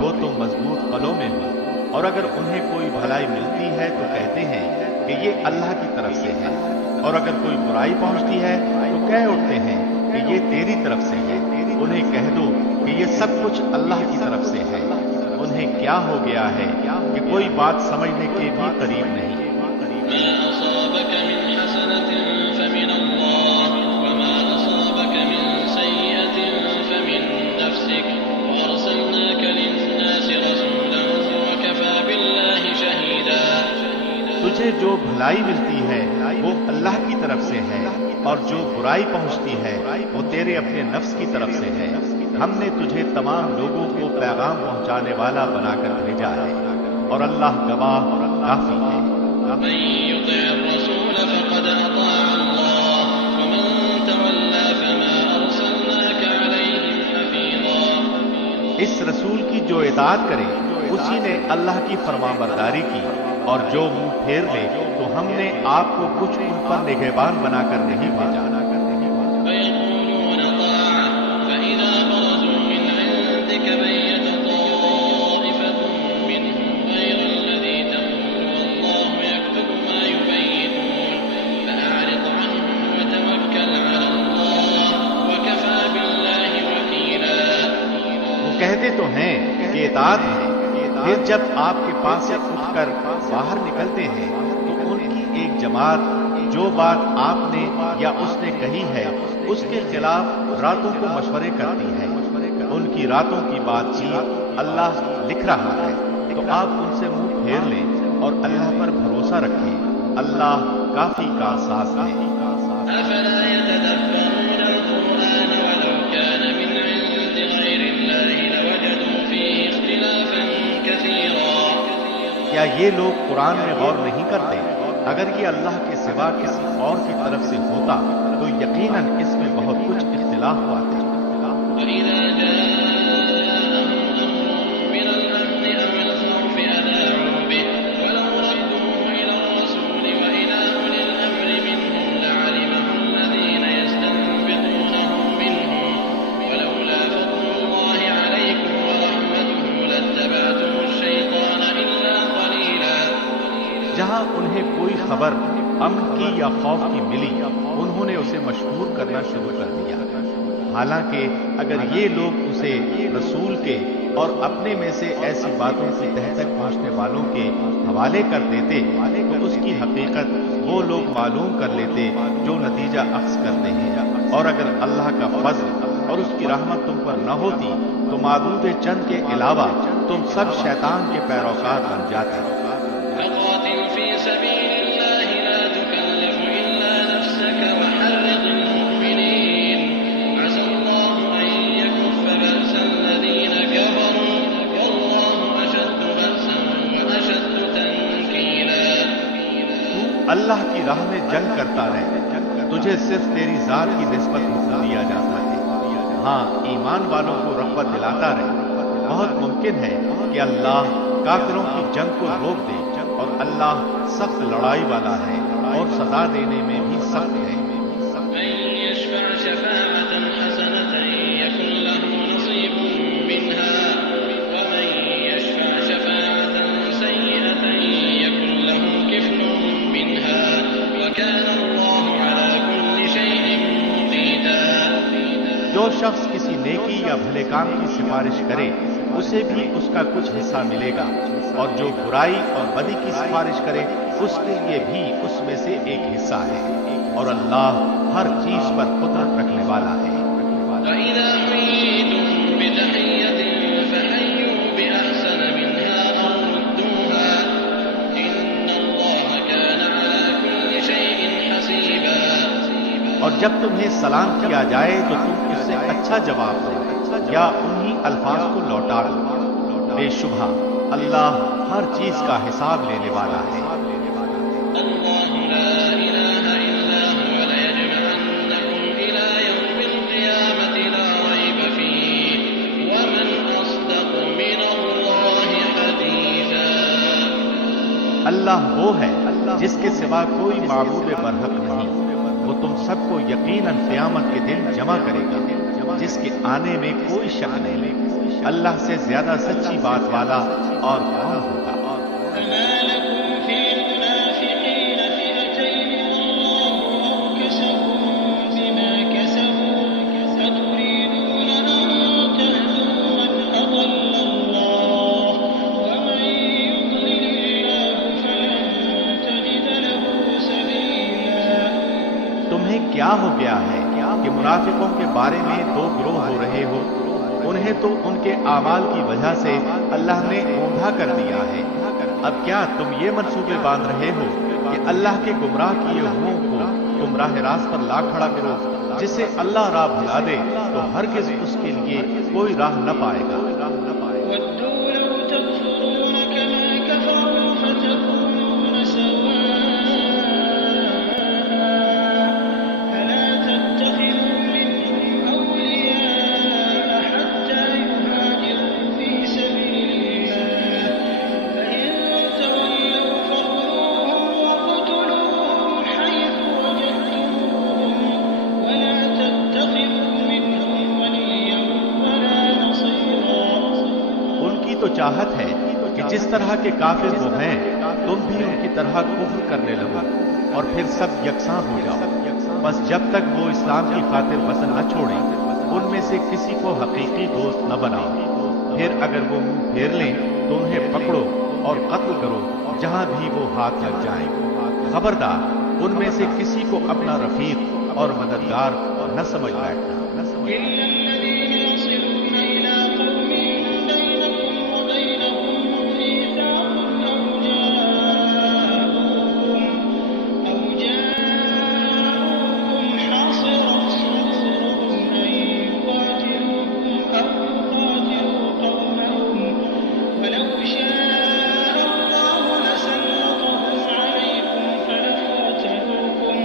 وہ تم مضبوط قلوں میں ہو، اور اگر انہیں کوئی بھلائی ملتی ہے تو کہتے ہیں کہ یہ اللہ کی طرف سے ہے، اور اگر کوئی برائی پہنچتی ہے تو کہہ اٹھتے ہیں کہ یہ تیری طرف سے ہے۔ انہیں کہہ دو کہ یہ سب کچھ اللہ کی طرف سے ہے۔ انہیں کیا ہو گیا ہے کہ کوئی بات سمجھنے کے بھی قریب نہیں۔ ما أصابك من حسنة فمن الله وما أصابك من سيئة فمن نفسك وأرسلناك للناس رسولا وكفى بالله شهيدا۔ تجھے جو بھلائی ملتی ہے وہ اللہ کی طرف سے ہے، اور جو برائی پہنچتی ہے وہ تیرے اپنے نفس کی طرف سے ہے۔ ہم نے تجھے تمام لوگوں کو پیغام پہنچانے والا بنا کر بھیجا ہے، اور اللہ گواہ کافی ہے۔ من يطع الرسول فقد أطاع الله ومن تولى فما أرسلناك عليهم حفيظا۔ اس رسول کی جو اطاعت کرے اسی نے اللہ کی فرمانبرداری کی، اور جو منہ پھیر لے تو ہم نے آپ کو کچھ ان پر نگہبان بنا کر نہیں بھیجا۔ فيقولون طاعة فإذا برزوا من عندك بيت طائفة منهم غير الذي تقول والله يكتب ما يبيتون فأعرض عنهم وتوكل على الله وكفى بالله وكيلا۔ وہ کہتے تو ہیں کہ اطاعت ہے، پھر جب آپ کے پاس سے اٹھ کر باہر نکلتے ہیں تو ان کی ایک جماعت جو بات آپ نے یا اس نے کہی ہے اس کے خلاف راتوں کو مشورے کرتی ہے۔ ان کی راتوں کی بات چیت اللہ لکھ رہا ہے، تو آپ ان سے منہ پھیر لیں اور اللہ پر بھروسہ رکھیں، اللہ کافی کا ساتھ ہے۔ أفلا يتدبرون القرآن ولو كان من عند غير الله لوجدوا فيه اختلافا كثيرا۔ کیا یہ لوگ قرآن میں غور نہیں کرتے؟ اگر یہ اللہ کے سوا کسی اور کی طرف سے ہوتا تو یقیناً اس میں بہت کچھ اختلاف پاتے۔ وإذا جاءهم أمر من الأمن أو الخوف أذاعوا به ولو ردوه إلى الرسول وإلى أولي الأمر منهم لعلمه الذين يستنبطونه منهم ولولا فضل الله عليكم ورحمته لاتبعتم الشيطان إلا قليلا۔ جہاں انہیں کوئی خبر امن کی یا خوف کی ملی انہوں نے اسے مشہور کرنا شروع کر دیا، حالانکہ اگر یہ لوگ اسے رسول کے اور اپنے میں سے ایسی باتوں کی تہ تک پہنچنے والوں کے حوالے کر دیتے تو اس کی حقیقت وہ لوگ معلوم کر لیتے جو نتیجہ اخذ کرتے ہیں، اور اگر اللہ کا فضل اور اس کی رحمت تم پر نہ ہوتی تو معدود چند کے علاوہ تم سب شیطان کے پیروکار بن جاتے۔ فقاتل في سبيل الله لا تكلف إلا نفسك وحرض المؤمنين عسى الله أن يكف بأس الذين كفروا والله أشد بأسا وأشد تنكيلا. اللہ کی راہ میں جنگ کرتا رہے، تجھے صرف تیری ذات کی نسبت حکم دیا جاتا ہے. ہاں، ایمان والوں کو رغبت دلاتا رہے. بہت ممکن ہے کہ اللہ کافروں کی جنگ کو روک دے، اور اللہ سخت لڑائی والا ہے اور سزا دینے میں بھی سخت ہے. من يشفع شفاعة حسنة يكن له نصيب منها ومن يشفع شفاعة سيئة يكن له كفل منها وكان الله على كل شيء مقيتا. جو شخص کسی نیکی یا بھلے کام کی سفارش کرے اسے بھی اس کا کچھ حصہ ملے گا، اور جو برائی اور بدی کی سفارش کرے اس کے لیے بھی اس میں سے ایک حصہ ہے، اور اللہ ہر چیز پر قدرت رکھنے والا ہے. وَإِذَا حُيِّيتُم بِتَحِيَّةٍ فَحَيُّوا بِأَحْسَنَ مِنْهَا أَوْ رُدُّوهَا إِنَّ اللَّهَ كَانَ عَلَى كُلِّ شَيْءٍ حَسِيبًا. اور جب تمہیں سلام کیا جائے تو تم اس سے اچھا جواب دو یا انہی الفاظ کو لوٹا دو. بے شبہ اللہ ہر چیز کا حساب لینے والا ہے. اللہ لا الہ الا هو ليجمعنکم الى یوم القیامة لا ریب فیہ ومن اصدق من اللہ حدیثا. اللہ وہ ہے جس کے سوا کوئی معبود برحق نہیں. وہ تم سب کو یقیناً قیامت کے دن جمع کرے گا جس کے آنے میں کوئی شک نہیں. اللہ سے زیادہ سچی بات والا اور کون ہوگا؟ وما لكم في المنافقين فئتين والله أركسهم بما كسبوا أتريدون أن تهدوا من أضل الله ومن يضلل الله فلن تجد له سبيلا. تمہیں کیا ہو گیا ہے کہ منافقوں کے بارے میں دو گروہ ہو رہے ہو؟ انہیں تو ان کے اعمال کی وجہ سے اللہ نے اوندھا کر دیا ہے. اب کیا تم یہ منصوبے باندھ رہے ہو کہ اللہ کے گمراہ کیے ہوئوں کو تم راہ راست پر لا کھڑا کرو؟ جسے اللہ راہ بھلا دے تو ہرگز اس کے لیے کوئی راہ نہ پائے گا. وَدُّوا لَوْ تَكْفُرُونَ كَمَا كَفَرُوا فَتَكُونُونَ سَوَاءً فَلَا تَتَّخِذُوا مِنْهُمْ أَوْلِيَاءَ حَتَّى يُهَاجِرُوا فِي سَبِيلِ اللَّهِ فَإِن تَوَلَّوْا فَخُذُوهُمْ وَاقْتُلُوهُمْ حَيْثُ وَجَدتُّمُوهُمْ وَلَا تَتَّخِذُوا مِنْهُمْ وَلِيًّا وَلَا نَصِيرًا. ان کی تو چاہت ہے کہ جس طرح کے کافر وہ ہیں تم بھی ان کی طرح کفر کرنے لگو اور پھر سب یکساں ہو جاؤ. بس جب تک وہ اسلام کی خاطر وطن نہ چھوڑیں ان میں سے کسی کو حقیقی دوست نہ بناؤ. پھر اگر وہ منہ پھیر لیں تو انہیں پکڑو اور قتل کرو جہاں بھی وہ ہاتھ لگ جائیں. خبردار ان میں سے کسی کو اپنا رفیق اور مددگار نہ سمجھ بیٹھنا. إِلَّا الَّذِينَ يَصِلُونَ إِلَىٰ قَوْمٍ بَيْنَكُمْ وَبَيْنَهُم مِّيثَاقٌ أَوْ جَاءُوكُمْ حَاصِرَتْ صُدُورُهُمْ أَن يُقَاتِلُوكُمْ أَوْ يُقَاتِلُوا قَوْمَهُمْ وَلَوْ شَاءَ اللَّهُ لَسَلَّطَهُمْ عَلَيْكُمْ فَلَقَاتَلُوكُمْ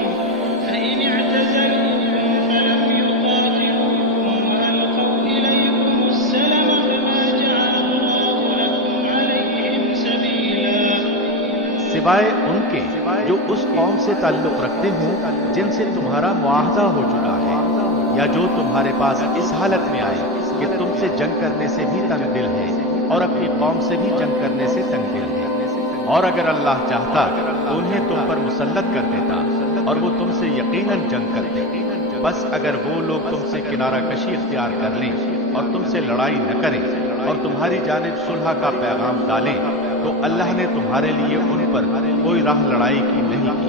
فَإِنِ اعْتَزَلُوكُمْ فَلَمْ يُقَاتِلُوكُمْ وَأَلْقَوْا إِلَيْكُمُ السَّلَمَ فَمَا جَعَلَ اللَّهُ لَكُمْ عَلَيْهِمْ سَبِيلًا. سوائے ان کے جو اس قوم سے تعلق رکھتے ہوں جن سے تمہارا معاہدہ ہو چکا ہے، یا جو تمہارے پاس اس حالت میں آئے کہ تم سے جنگ کرنے سے بھی تنگ دل ہے اور اپنی قوم سے بھی جنگ کرنے سے تنگ دل ہے. اور اگر اللہ چاہتا تو انہیں تم پر مسلط کر دیتا اور وہ تم سے یقیناً جنگ کرتے. بس اگر وہ لوگ تم سے کنارہ کشی اختیار کر لیں اور تم سے لڑائی نہ کریں اور تمہاری جانب صلح کا پیغام ڈالیں تو اللہ نے تمہارے لیے ان پر کوئی راہ لڑائی کی نہیں کی.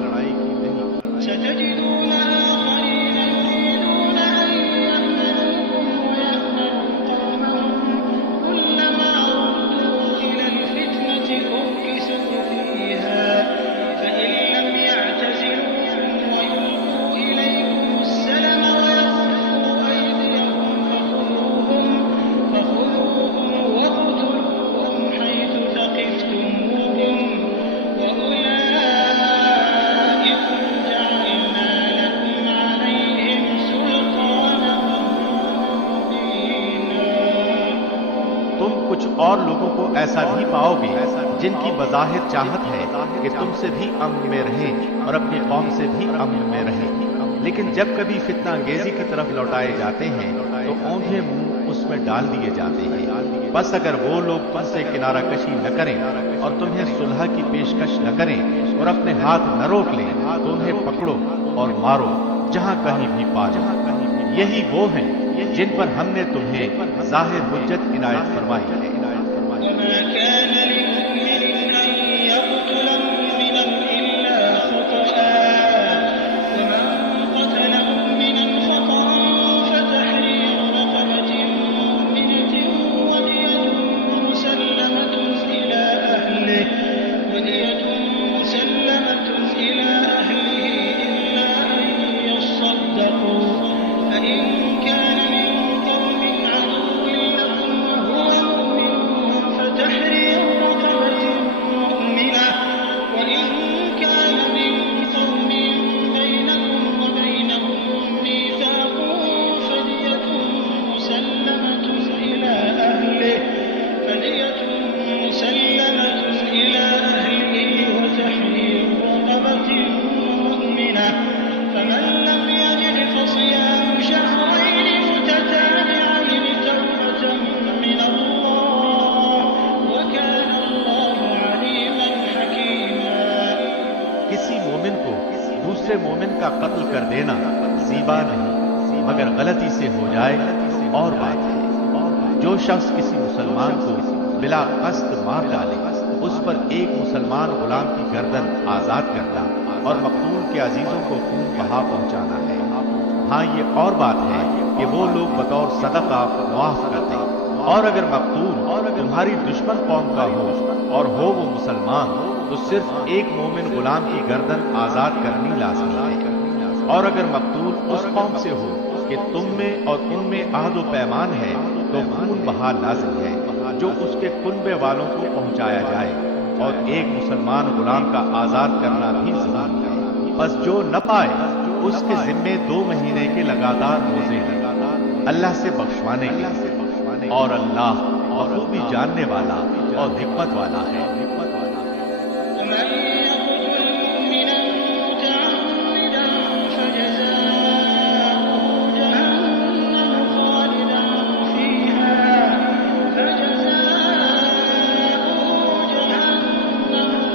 ستجدون آخرين يريدون أن يأمنوكم ويأمنوا قومهم كلما ردوا إلى الفتنة أركسوا فيها اور لوگوں کو ایسا بھی پاؤ گے جن کی بظاہر چاہت ہے کہ تم سے بھی امن میں رہیں اور اپنی قوم سے بھی امن میں رہیں، لیکن جب کبھی فتنہ انگیزی کی طرف لوٹائے جاتے ہیں تو اونھے منہ اس میں ڈال دیے جاتے ہیں۔ بس اگر وہ لوگ تم سے کنارہ کشی نہ کریں اور تمہیں صلح کی پیشکش نہ کریں اور اپنے ہاتھ نہ روک لیں تو انہیں پکڑو اور مارو جہاں کہیں بھی پا جاؤ۔ یہی وہ ہیں جن پر ہم نے تمہیں ظاہر حجت عنایت فرمائی ہے۔ وما كان لمؤمن أن يقتل مؤمنا إلا خطأ ومن قتل مؤمنا خطأ فتحرير رقبة مؤمنة ودية مسلمة إلى أهله إلا أن يصدقوا فإن كان من قوم عدو لكم وهو مؤمن فتحرير رقبة مؤمنة وإن كان من قوم بينكم وبينهم ميثاق فدية مسلمة إلى أهله وتحرير رقبة مؤمنة فمن لم يجد فصيام شهرين متتابعين توبة من الله وكان الله عليما حكيما۔ کسی مومن کو دوسرے مومن کا قتل کر دینا زیبا نہیں، مگر غلطی سے ہو جائے تو اور بات ہے۔ جو شخص کسی مسلمان کو بلا قصد مار ڈالے اس پر ایک مسلمان غلام کی گردن آزاد کرنا اور مقتول کے عزیزوں کو خون بہا پہنچانا ہے۔ ہاں یہ اور بات ہے کہ وہ لوگ بطور صدقہ معاف کر دیں، اور اگر مقتول تمہاری دشمن قوم کا ہو اور ہو وہ مسلمان تو صرف ایک مومن غلام کی گردن آزاد کرنی لازمی ہے۔ اور اگر مقتول اس قوم سے ہو کہ تم میں اور ان میں عہد و پیمان ہے تو خون بہا لازم ہے جو اس کے کنبے والوں کو پہنچایا جائے، اور ایک مسلمان غلام کا آزاد کرنا بھی ضروری ہے۔ بس جو نہ پائے اس کے ذمے 2 مہینے کے لگاتار روزے ہیں اللہ سے بخشوانے کے، اور اللہ بخوبی جاننے والا اور حکمت والا ہے۔ ومن يقتل مؤمنا متعمدا فجزاؤه جهنم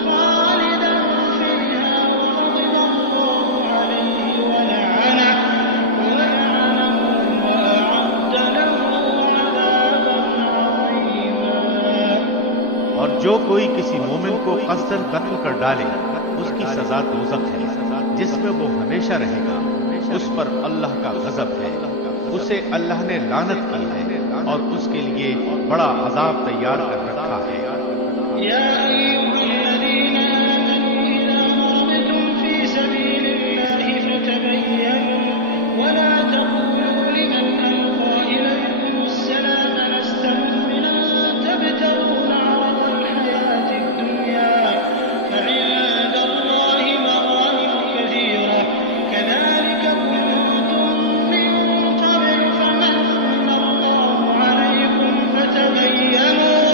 خالدا فيها وغضب الله عليه ولعنه وأعد له عذابا عظيما۔ اور جو کوئی کسی مومن کو قصداً قتل کر ڈالے اس کی سزا دوزخ ہے جس میں وہ ہمیشہ رہے گا، اس پر اللہ کا غضب ہے، اسے اللہ نے لعنت کی ہے اور اس کے لیے بڑا عذاب تیار کر رکھا ہے۔ يا أيها الذين آمنوا إذا ضربتم في سبيل الله فتبينوا ولا تقولوا لمن ألقى إليكم السلام لست مؤمنا تبتغون عرض الحياة الدنيا فعند الله مغانم كثيرة كذلك كنتم من قبل فمن الله عليكم فتبينوا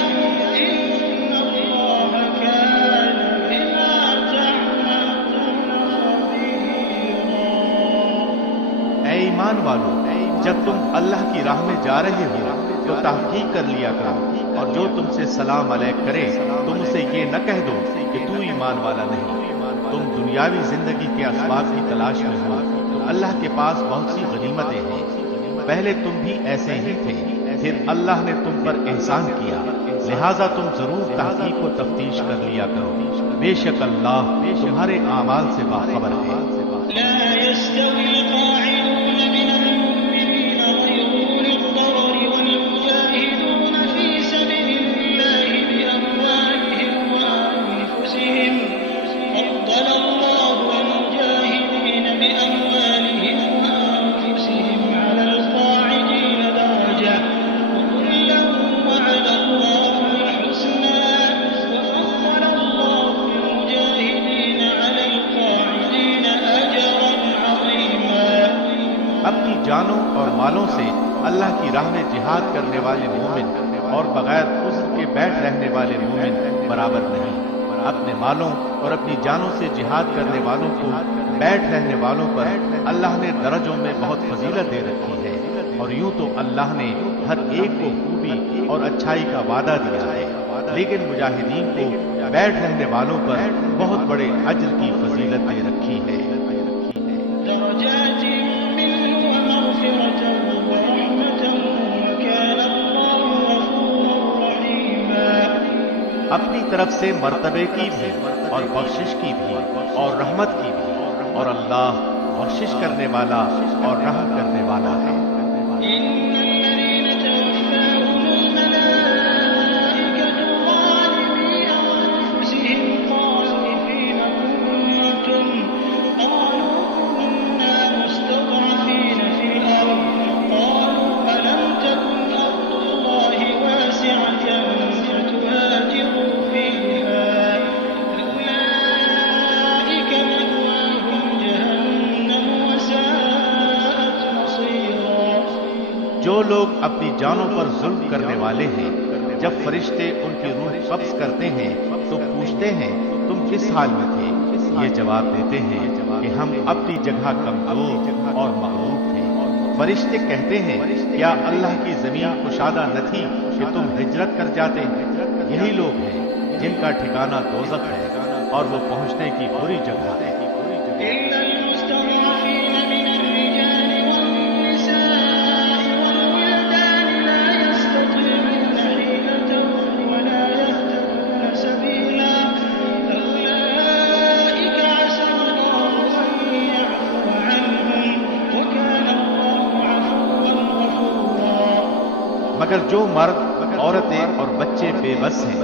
إن الله كان بما تعملون خبيرا۔ اے ایمان والو، جب تم اللہ کی راہ میں جا رہے ہو تو تحقیق کر لیا کرو، اور جو تم سے سلام علیک کرے تم اسے یہ نہ کہہ دو کہ تو ایمان والا نہیں۔ تم دنیاوی زندگی کے اسباب کی تلاش میں ہو تو اللہ کے پاس بہت سی غنیمتیں ہیں۔ پہلے تم بھی ایسے ہی تھے، پھر اللہ نے تم پر احسان کیا، لہذا تم ضرور تحقیق و تفتیش کر لیا کرو، بے شک اللہ تمہارے اعمال سے باخبر ہے۔ لا يستوي القاعدون من المؤمنين غير أولي الضرر والمجاهدون في سبيل الله بأموالهم وأنفسهم فضل الله المجاهدين بأموالهم وأنفسهم على القاعدين درجة وكلا وعد الله الحسنى وفضل الله المجاهدين على القاعدين أجرا عظيما۔ اپنی جانوں اور مالوں سے اللہ کی راہ میں جہاد کرنے والے مومن اور بغیر عذر کے بیٹھ رہنے والے مومن برابر نہیں۔ اپنے مالوں اور اپنی جانوں سے جہاد کرنے والوں کو بیٹھ رہنے والوں پر اللہ نے درجوں میں بہت فضیلت دے رکھی ہے، اور یوں تو اللہ نے ہر ایک کو خوبی اور اچھائی کا وعدہ دیا ہے، لیکن مجاہدین کو بیٹھ رہنے والوں پر بہت بڑے اجر کی فضیلت دے رکھی ہے۔ درجات منه ومغفرة ورحمة وكان الله غفورا رحيما۔ اپنی طرف سے مرتبے کی بھی اور بخشش کی بھی اور رحمت کی بھی، اور اللہ بخشش کرنے والا اور رحم کرنے والا ہے۔ إن الذين توفاهم الملائكة ظالمي أنفسهم قالوا فيم كنتم قالوا كنا مستضعفين في الأرض قالوا ألم تكن أرض الله واسعة فتهاجروا فيها فأولئك مأواهم جهنم وساءت مصيرا۔ جو لوگ اپنی جانوں پر ظلم کرنے والے ہیں، جب فرشتے ان کی روح قبض کرتے ہیں تو پوچھتے ہیں تم کس حال میں تھے؟ یہ جواب دیتے ہیں کہ ہم اپنی جگہ کمزور اور مغلوب تھے۔ فرشتے کہتے ہیں کیا اللہ کی زمین کشادہ نہ تھی کہ تم ہجرت کر جاتے؟ یہی لوگ ہیں جن کا ٹھکانہ دوزخ ہے اور وہ پہنچنے کی بری جگہ ہے۔ إلا المستضعفين من الرجال والنساء والولدان لا يستطيعون حيلة ولا يهتدون سبيلا فأولئك عسى الله أن يعفو عنهم وكان الله عفوا غفورا۔ مگر جو مرد، عورتیں اور بچے بے بس ہیں،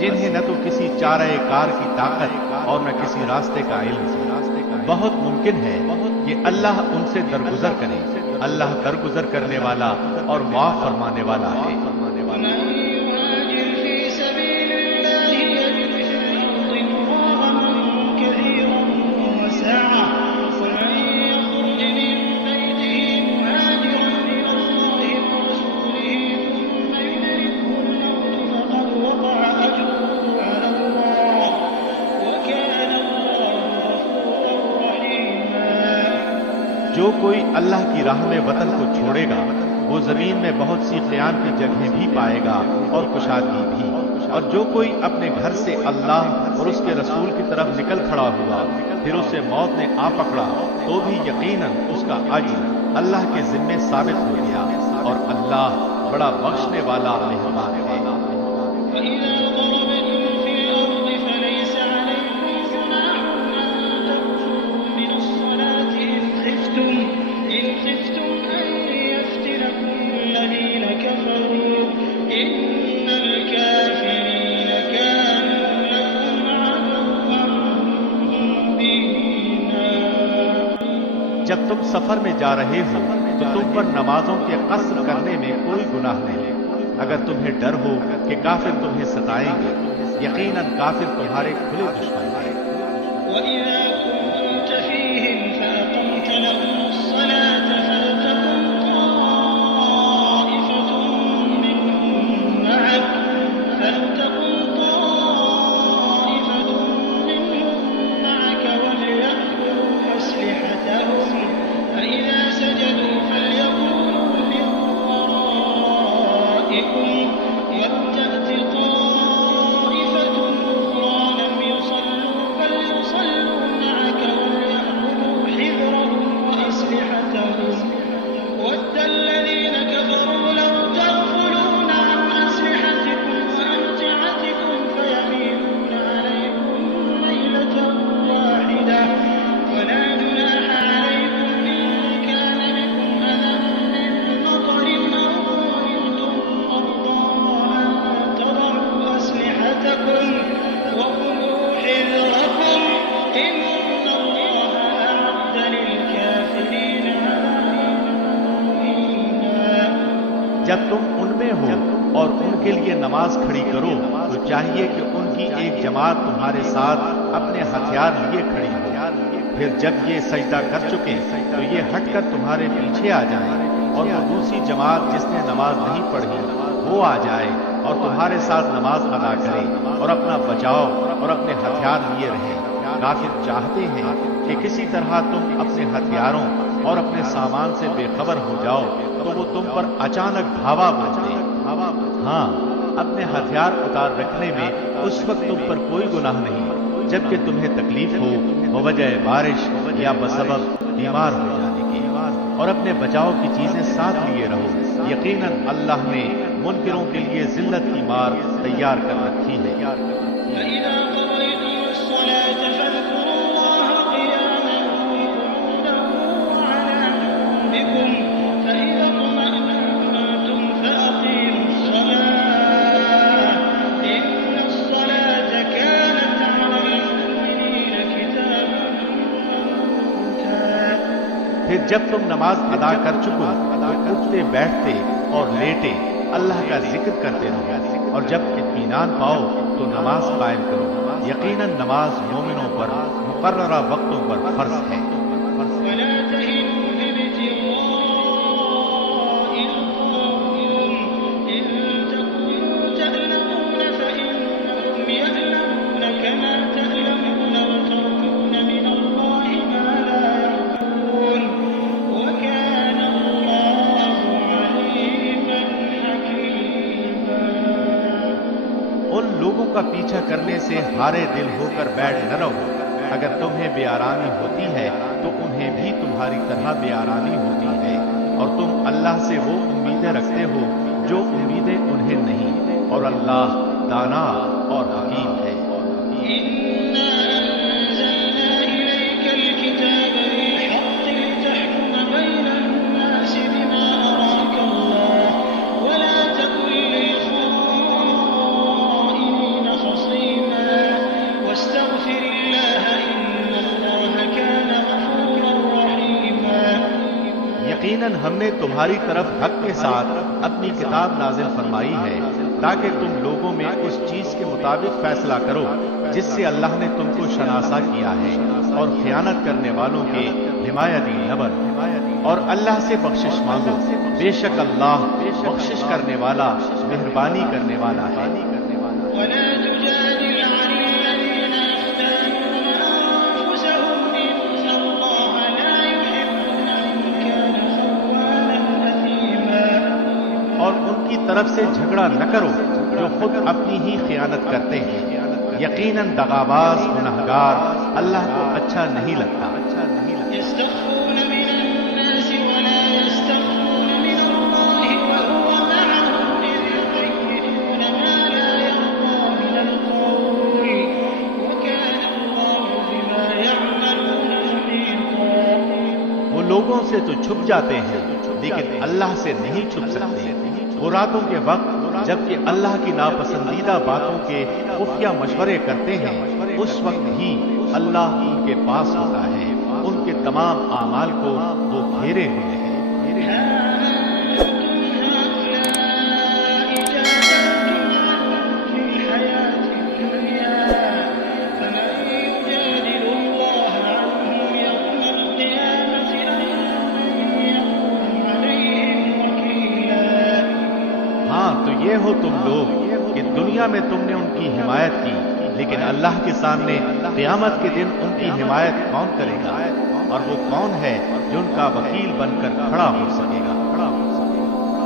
جنہیں نہ تو کسی چارہ کار کی طاقت اور نہ کسی راستے کا علم، بہت ممکن ہے کہ اللہ ان سے درگزر کرے۔ اللہ درگزر کرنے والا اور معاف فرمانے والا ہے۔ ومن يهاجر في سبيل الله يجد في الأرض مراغما كثيرا وسعة ومن يخرج من بيته مهاجرا إلى الله ورسوله ثم يدركه الموت فقد وقع أجره على الله وكان الله غفورا رحيما۔ جو کوئی اللہ کی راہ میں وطن کو چھوڑے گا وہ زمین میں بہت سی قیام کی جگہیں بھی پائے گا اور کشادگی بھی، اور جو کوئی اپنے گھر سے اللہ اور اس کے رسول کی طرف نکل کھڑا ہوا پھر اسے موت نے آ پکڑا تو بھی یقیناً اس کا اجر اللہ کے ذمے ثابت ہو گیا، اور اللہ بڑا بخشنے والا مہربان ہے۔ وإذا ضربتم في الأرض فليس عليكم جناح أن تقصروا من الصلاة إن خفتم أن يفتنكم الذين كفروا إن الكافرين كانوا لكم عدوا مبينا۔ جب تم سفر میں جا رہے ہو تو تم پر نمازوں کے قصر کرنے میں کوئی گناہ نہیں، اگر تمہیں ڈر ہو کہ کافر تمہیں ستائیں گے، یقیناً کافر تمہارے کھلے دشمن ہیں۔ وإذا كنت فيهم فأقمت لهم الصلاة فلتكن طائفة منهم معك وليأخذوا أسلحتهم فإذا سجدوا فليكونوا من ورائكم ولتأت طائفة أخرى لم يصلوا فليصلوا معك وليأخذوا حذرهم وأسلحتهم ود الذين كفروا لو تغفلون عن أسلحتكم وأمتعتكم فيميلون عليكم ميلة واحدة ولا جناح عليكم إن كان بكم أذى من مطر أو كنتم مرضى أن تضعوا أسلحتكم وخذوا حذركم إن الله أعد للكافرين عذابا مهينا۔ جب تم ان میں ہو اور ان کے لیے نماز کھڑی کرو تو چاہیے کہ ان کی ایک جماعت تمہارے ساتھ اپنے ہتھیار لیے کھڑی ہو، پھر جب یہ سجدہ کر چکے تو یہ ہٹ کر تمہارے پیچھے آ جائیں، اور وہ دوسری جماعت جس نے نماز نہیں پڑھی وہ وہ آ جائے اور تمہارے ساتھ نماز ادا کرے اور اپنا بچاؤ اور اپنے ہتھیار لیے رہے۔ کافر چاہتے ہیں کہ کسی طرح تم اپنے ہتھیاروں اور اپنے سامان سے بے خبر ہو جاؤ تو وہ تم پر اچانک دھاوا بوجھ دے۔ ہاں، اپنے ہتھیار اتار رکھنے میں اس وقت تم پر کوئی گناہ نہیں جبکہ تمہیں تکلیف ہو بوجہ بارش یا بسبب بیمار ہو جانے کی، اور اپنے بچاؤ کی چیزیں ساتھ لیے رہو۔ یقیناً اللہ نے منکروں کے لیے ذلت کی مار تیار کر رکھی ہے۔ فإذا قضيتم الصلاة فاذكروا الله قياما وقعودا وعلى جنوبكم فإذا اطمأننتم فأقيموا الصلاة إن الصلاة كانت على المؤمنين كتابا موقوتا۔ پھر جب تم نماز ادا کر چکو تو اٹھتے بیٹھتے اور لیٹے اللہ کا ذکر کرتے رہو، اور جب اطمینان پاؤ تو نماز قائم کرو۔ یقیناً نماز مومنوں پر مقررہ وقتوں پر فرض ہے۔ ولا تهنوا في ابتغاء القوم إن تكونوا تألمون فإنهم يألمون كما تألمون وترجون من الله ما لا يرجون وكان الله عليما حكيما۔ ان لوگوں کا پیچھا کرنے سے ہارے دل ہو کر بیٹھ نہ رہو۔ اگر تمہیں بے آرامی ہوتی ہے تو انہیں بھی تمہاری طرح بے آرامی ہوتی ہے، اور تم اللہ سے وہ امیدیں رکھتے ہو جو امیدیں انہیں نہیں، اور اللہ دانا اور حکیم ہے۔ إنا أنزلنا إليك الكتاب بالحق لتحكم بين الناس بما أراك الله ولا تكن للخائنين خصيما واستغفر الله إن الله كان غفورا رحيما۔ یقیناً ہم نے تمہاری طرف حق کے ساتھ اپنی کتاب نازل فرمائی ہے تاکہ تم لوگوں میں اس چیز کے مطابق فیصلہ کرو جس سے اللہ نے تم کو شناسا کیا ہے، اور خیانت کرنے والوں کے حمایتی نہ بنو، اور اللہ سے بخشش مانگو، بے شک اللہ بخشش کرنے والا مہربانی کرنے والا ہے۔ ولا تجادل عن الذين يختانون أنفسهم إن الله لا يحب من كان خوانا أثيما۔ اور ان کی طرف سے جھگڑا نہ کرو جو خود اپنی ہی خیانت کرتے ہیں، یقیناً دغاباز گنہگار اللہ کو اچھا نہیں لگتا۔ يستخفون من الناس ولا يستخفون من الله وهو معهم إذ يبيتون ما لا يرضى من القول وكان الله بما يعملون محيطا۔ وہ لوگوں سے تو چھپ جاتے ہیں لیکن اللہ سے نہیں چھپ سکتے۔ وہ راتوں کے وقت جبکہ اللہ کی ناپسندیدہ باتوں کے خفیہ مشورے کرتے ہیں، اس وقت بھی اللہ ان کے پاس ہوتا ہے، ان کے تمام اعمال کو وہ گھیرے ہوئے ہیں۔ ها أنتم هؤلاء جادلتم عنهم في الحياة الدنيا فمن يجادل الله عنهم يوم القيامة أم من يكون عليهم وكيلا۔ ہاں تو یہ ہو تم لوگ کہ دنیا میں تم نے ان کی حمایت کی، لیکن اللہ کے سامنے قیامت کے دن ان کی حمایت کون کرے گا، اور وہ کون ہے جو ان کا وکیل بن کر کھڑا ہو سکے گا۔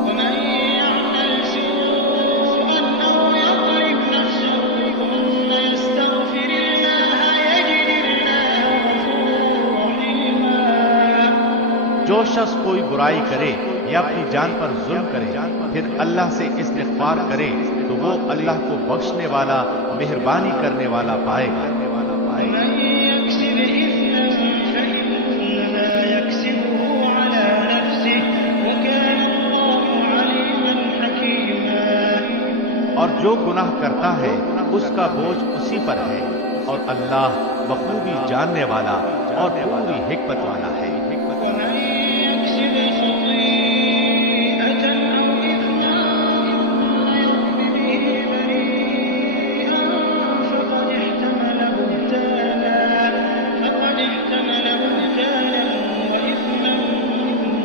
ومن يعمل سوءا أو يظلم نفسه ثم يستغفر الله يجد الله غفورا رحيما۔ جو شخص کوئی برائی کرے یا اپنی جان پر ظلم کرے پھر اللہ سے استغفار کرے تو وہ اللہ کو بخشنے والا مہربانی کرنے والا پائے گا۔ ومن يكسب إثما فإنما يكسبه على نفسه وكان الله عليما حكيما۔ اور جو گناہ کرتا ہے اس کا بوجھ اسی پر ہے، اور اللہ بخوبی جاننے والا اور پوری حکمت والا ہے۔ ومن يكسب خطيئة أو إثما ثم يرم به بريئا فقد احتمل بهتانا وإثما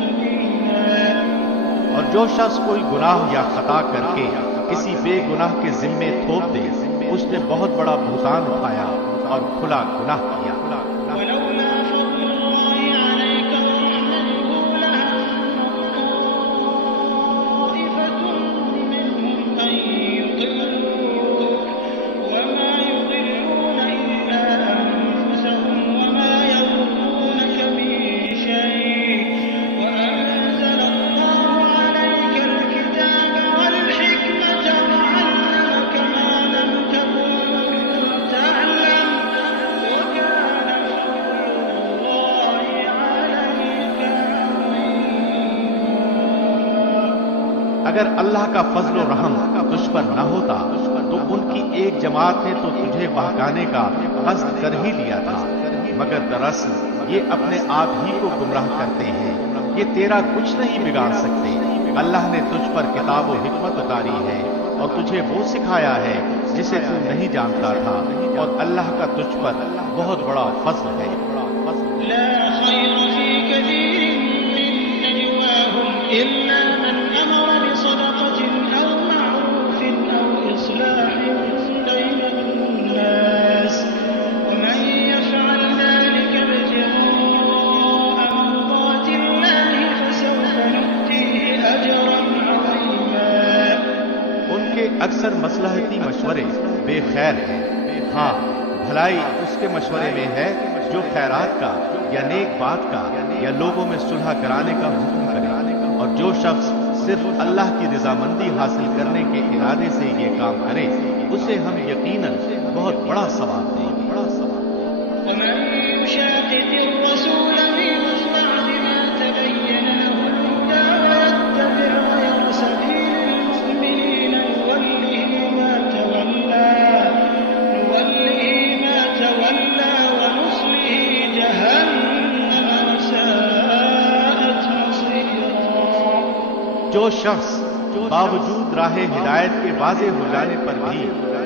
مبينا۔ اور جو شخص کوئی گناہ یا خطا کر کے کسی بے گناہ کے ذمے تھوپ دے اس نے بہت بڑا بہتان اٹھایا اور کھلا گناہ کیا۔ ولولا فضل الله عليك ورحمته لهم طائفة منهم أن يضلوك وما يضلون إلا أنفسهم وما يضرونك من شيء وأنزل الله عليك الكتاب والحكمة وعلمك ما لم تكن تعلم وكان فضل الله عليك عظيما۔ اگر اللہ کا فضل و رحم تجھ پر نہ ہوتا تو ان کی ایک جماعت نے تو تجھے بہکانے کا قصد کر ہی لیا تھا، مگر دراصل یہ اپنے آپ ہی کو گمراہ کرتے ہیں، یہ تیرا کچھ نہیں بگاڑ سکتے۔ اللہ نے تجھ پر کتاب و حکمت اتاری ہے اور تجھے وہ سکھایا ہے جسے تو نہیں جانتا تھا، اور اللہ کا تجھ پر بہت بڑا فضل ہے۔ لا خير في كثير من نجواهم إلا من أمر بصدقة أو معروف أو إصلاح بين الناس ومن يفعل ذلك ابتغاء مرضات الله فسوف نؤتيه أجرا عظيما۔ ان کے اکثر مصلحتی مشورے بے خیر ہیں، ہاں بھلائی اس کے مشورے میں ہے جو خیرات کا یا نیک بات کا یا لوگوں میں صلح کرانے کا حکم کرے، اور جو شخص صرف اللہ کی رضامندی حاصل کرنے کے ارادے سے یہ کام کرے اسے ہم یقیناً بہت بڑا ثواب دیں گے۔ ومن يشاقق الرسول من بعد ما تبين له الهدى ويتبع غير سبيل المؤمنين نوله ما تولى ونصله جهنم وساءت مصيرا۔ جو شخص باوجود راہ ہدایت کے واضح ہو جانے پر بھی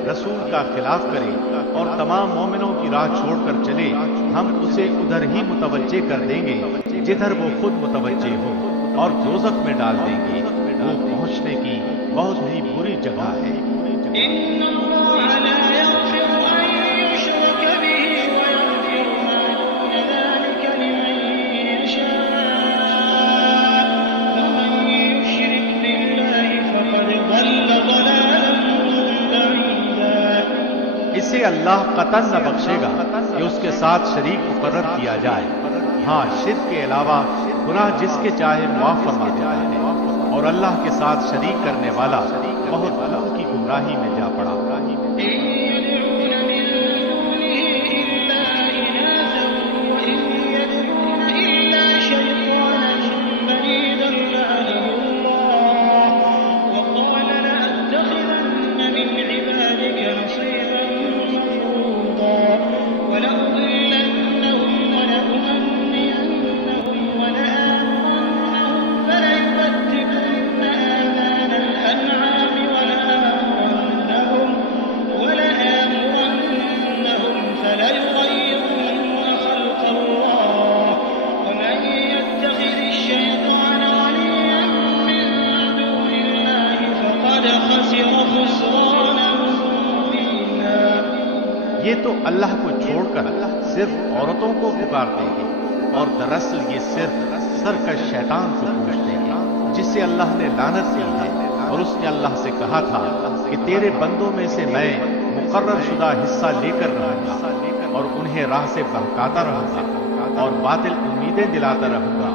رسول کا خلاف کرے اور تمام مومنوں کی راہ چھوڑ کر چلے، ہم اسے ادھر ہی متوجہ کر دیں گے جدھر وہ خود متوجہ ہو، اور دوزخ میں ڈال دیں گے، وہ پہنچنے کی بہت ہی بری جگہ ہے۔ إن الله لا يغفر أن يشرك به ويغفر ما دون ذلك لمن يشاء ومن يشرك بالله فقد ضل ضلالا بعيدا۔ اسے اللہ قطعاً نہ بخشے گا کہ اس کے ساتھ شریک مقرر کیا جائے، ہاں شرک کے علاوہ گناہ جس کے چاہے معاف فرما دیتا ہے، اور اللہ کے ساتھ شریک کرنے والا بہت دور کی گمراہی میں جا پڑا۔ إن يدعون من دونه إلا إناثا وإن يدعون إلا شيطانا مريدا لعنه الله وقال لأتخذن من عبادك نصيبا مفروضا ولأضلنهم ولأمنينهم ولآمرنهم فليبتكن آذان الأنعام ولآمرنهم فليغيرن خلق الله ومن يتخذ الشيطان وليا من دون الله فقد خسر خسرانا مبينا۔ یہ تو اللہ کو چھوڑ کر صرف عورتوں کو پکارتے ہیں، اور دراصل یہ صرف سرکش شیطان کو پوچھتے ہیں جس سے اللہ نے لعنت کی ہے، اور اس نے اللہ سے کہا تھا کہ تیرے بندوں میں سے میں مقرر شدہ حصہ لے کر رہوں گا اور انہیں راہ سے بہکاتا رہوں گا اور باطل امیدیں دلاتا رہوں گا،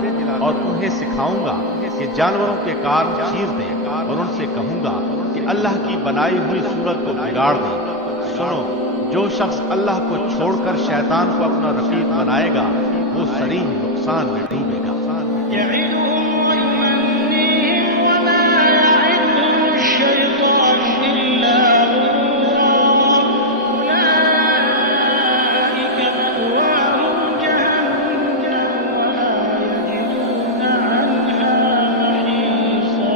اور انہیں سکھاؤں گا کہ جانوروں کے کار چیر دیں، اور ان سے کہوں گا کہ اللہ کی بنائی ہوئی صورت کو بگاڑ دیں۔ سنو، جو شخص اللہ کو چھوڑ کر شیطان کو اپنا رفیق بنائے گا وہ صریح نقصان میں ڈوبے گا۔ يعدهم ويمنيهم وما يعدهم الشيطان إلا غرورا أولئك مأواهم جهنم ولا يجدون عنها محيصا۔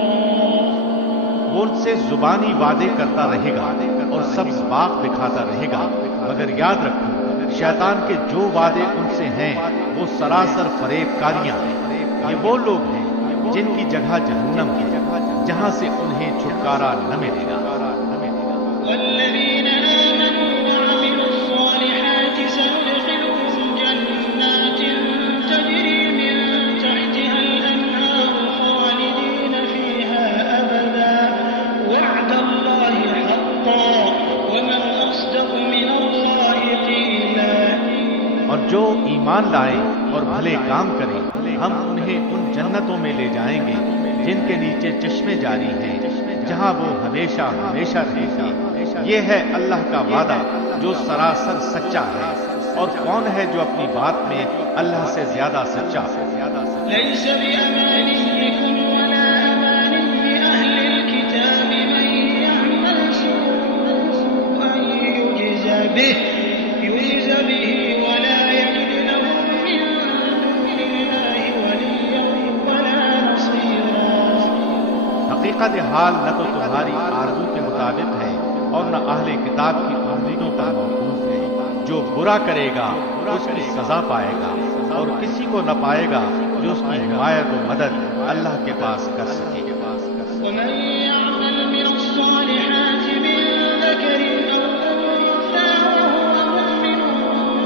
وہ ان سے زبانی وعدے کرتا رہے گا اور سبز باغ دکھاتا رہے گا، مگر یاد رکھو شیطان کے جو وعدے ان سے ہیں وہ سراسر فریب کاریاں ہیں۔ یہ وہ لوگ ہیں جن کی جگہ جہنم ہے جہاں سے انہیں چھٹکارا نہ ملے گا۔ والذين آمنوا وعملوا الصالحات سندخلهم جنات تجري من تحتها الأنهار خالدين فيها أبدا وعد الله حقا ومن أصدق من الله قيلا۔ اور جو ایمان لائیں اور بھلے کام کریں ہم انہیں ان جنتوں میں لے جائیں گے جن کے نیچے چشمے جاری ہیں جہاں وہ ہمیشہ ہمیشہ رہے گا۔ یہ ہے اللہ کا وعدہ جو سراسر سچا ہے، اور کون ہے جو اپنی بات میں اللہ سے زیادہ سچا ہے؟ ليس بأمانيكم ولا أماني أهل الكتاب من يعمل سوءا يجز به ولا يجد له من دون الله وليا ولا نصيرا۔ حقیقت حال نہ تو تمہاری آرزو کے مطابق ہے اور نہ اہل کتاب کی امیدوں پر موقوف ہے۔ جو برا کرے گا اس کی سزا پائے گا، اور کسی کو نہ پائے گا جو اس کی حمایت و مدد اللہ کے پاس کر سکے۔ ومن يعمل من الصالحات من ذكر أو أنثى وهو مؤمن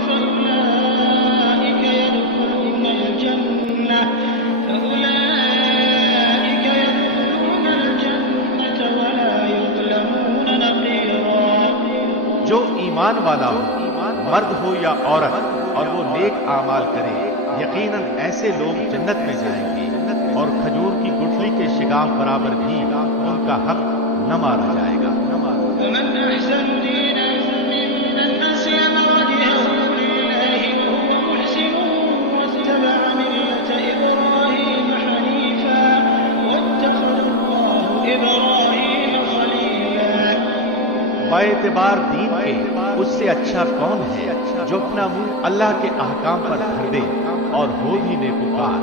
فأولئك يدخلون الجنة ولا يظلمون نقيرا۔ جو ایمان والا ہو، مرد ہو یا عورت، اور وہ نیک اعمال کرے، یقیناً ایسے لوگ جنت میں جائیں گے، اور کھجور کی گٹھلی کے شگاف برابر بھی ان کا حق نہ مارا جائے گا۔ ومن أحسن دينا ممن أسلم وجهه لله وهو محسن واتبع ملة إبراهيم حنيفا واتخذ الله إبراهيم خليلا۔ باعتبار دین کے اس سے اچھا کون ہے جو اپنا منہ اللہ کے احکام پر دھر دے اور ہو بھی نیکوکار،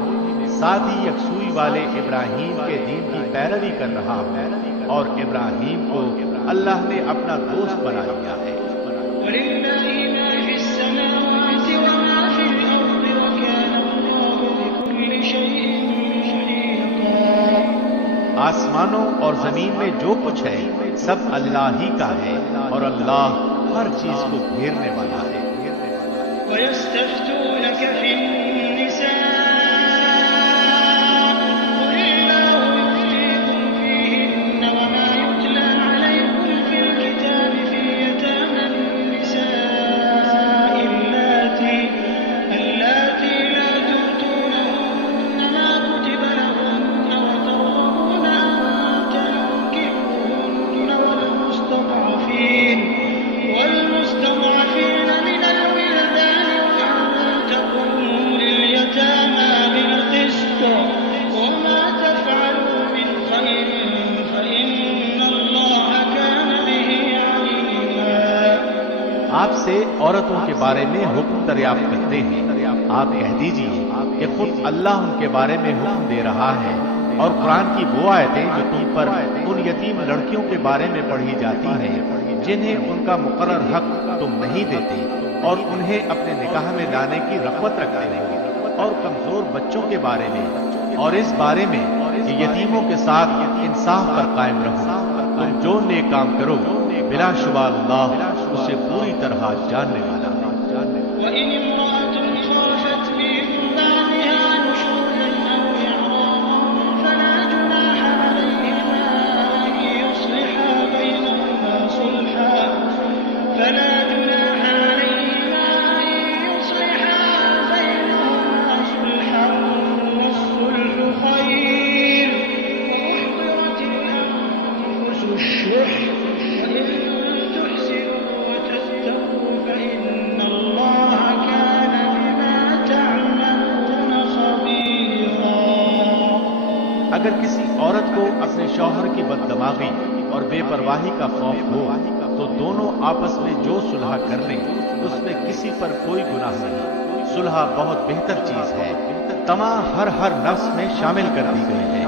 ساتھ ہی یکسوئی والے ابراہیم کے دین کی پیروی کر رہا ہے، اور ابراہیم کو اللہ نے اپنا دوست بنا لیا ہے۔ ولله ما في السماوات وما في الأرض وكان الله بكل شيء محيطا۔ آسمانوں اور زمین میں جو کچھ ہے سب اللہ ہی کا ہے، اور اللہ ہر چیز کو گھیرنے والا ہے۔ ويستفتونك في النساء قل الله يفتيكم فيهن وما يتلى عليكم في الكتاب في يتامى النساء اللاتي لا تؤتونهن ما كتب لهن وترغبون أن تنكحوهن والمستضعفين من الولدان وأن تقوموا لليتامى بالقسط وما تفعلوا من خير فإن الله كان به عليما۔ آپ سے عورتوں کے بارے میں حکم دریافت کرتے ہیں، آپ کہہ دیجئے کہ خود اللہ ان کے بارے میں حکم دے رہا ہے، اور قرآن کی وہ آیتیں جو تم پر ان یتیم لڑکیوں کے بارے میں پڑھی جاتی ہیں جنہیں ان کا مقرر حق تم نہیں دیتے، اور انہیں اپنے نکاح میں لانے کی رغبت رکھتے ہو، اور کمزور بچوں کے بارے میں، اور اس بارے میں کہ یتیموں کے ساتھ انصاف پر قائم رہو۔ تم جو نیک کام کرو بلا شبہ اللہ اسے پوری طرح جاننے والا ہے۔ وإن امرأة خافت من بعدها نشوزا أو إعراضا فلا جناح عليهما أن يصلحا بينهما صلحا والصلح خير وأحضرت الأنفس الشح وإن تحسنوا وتتقوا فإن الله كان بما تعملون خبيرا۔ اگر کسی عورت کو اپنے شوہر کی بددماغی اور بے پرواہی کا خوف ہو تو دونوں آپس میں جو صلح کر لیں اس میں کسی پر کوئی گناہ نہیں۔ صلح بہت بہتر چیز ہے، تمام ہر نفس میں شامل کر دی گئی ہے۔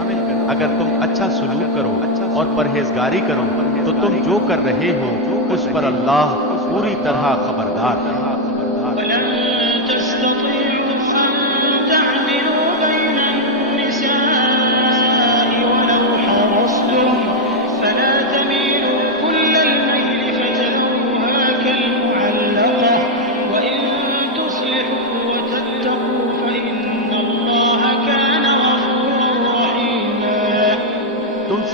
اگر تم اچھا سلوک کرو اور پرہیزگاری کرو تو تم جو کر رہے ہو اس پر اللہ پوری طرح خبردار ہے۔ وَلَن تَسْتَطِيعُوا أَن تَعْدِلُوا بَيْنَ النِّسَاءِ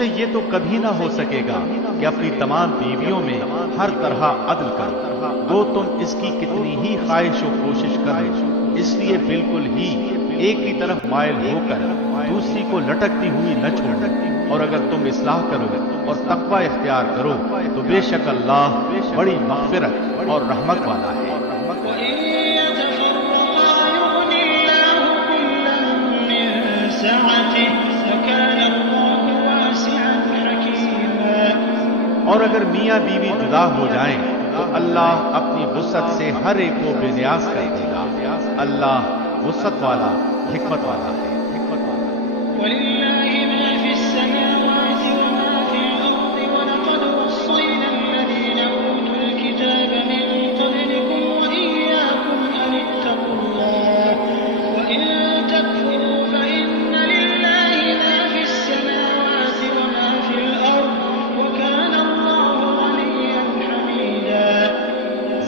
سے یہ تو کبھی نہ ہو سکے گا کہ اپنی تمام بیویوں میں ہر طرح عدل کرو، گو تم اس کی کتنی ہی خواہش و کوشش کرو، اس لیے بالکل ہی ایک کی طرف مائل ہو کر دوسری کو لٹکتی ہوئی نہ چھوڑو، اور اگر تم اصلاح کرو اور تقوی اختیار کرو تو بے شک اللہ بڑی مغفرت اور رحمت والا ہے۔ وإن يتفرقا يغن الله كلا من سعته وكان الله واسعا حكيما۔ اور اگر میاں بیوی جدا ہو جائیں تو اللہ اپنی وسعت سے ہر ایک کو بے نیاز کر دے گا، اللہ وسعت والا حکمت والا ہے۔ ولله ما في السماوات وما في الأرض ولقد وصينا الذين أوتوا الكتاب من قبلكم وإياكم أن اتقوا الله وإن تكفروا فإن لله ما في السماوات وما في الأرض وكان الله غنيا حميدا۔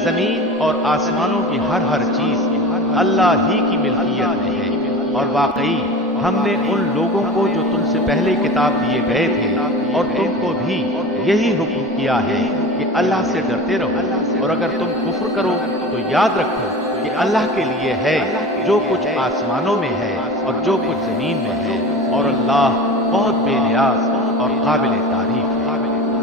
زمین اور آسمانوں کی ہر چیز اللہ ہی کی ملکیت میں ہے، اور واقعی ہم نے ان لوگوں کو جو تم سے پہلے کتاب دیے گئے تھے اور تم کو بھی یہی حکم کیا ہے کہ اللہ سے ڈرتے رہو، اور اگر تم کفر کرو تو یاد رکھو کہ اللہ کے لیے ہے جو کچھ آسمانوں میں ہے اور جو کچھ زمین میں ہے، اور اللہ بہت بے نیاز اور قابل تعریف ہے۔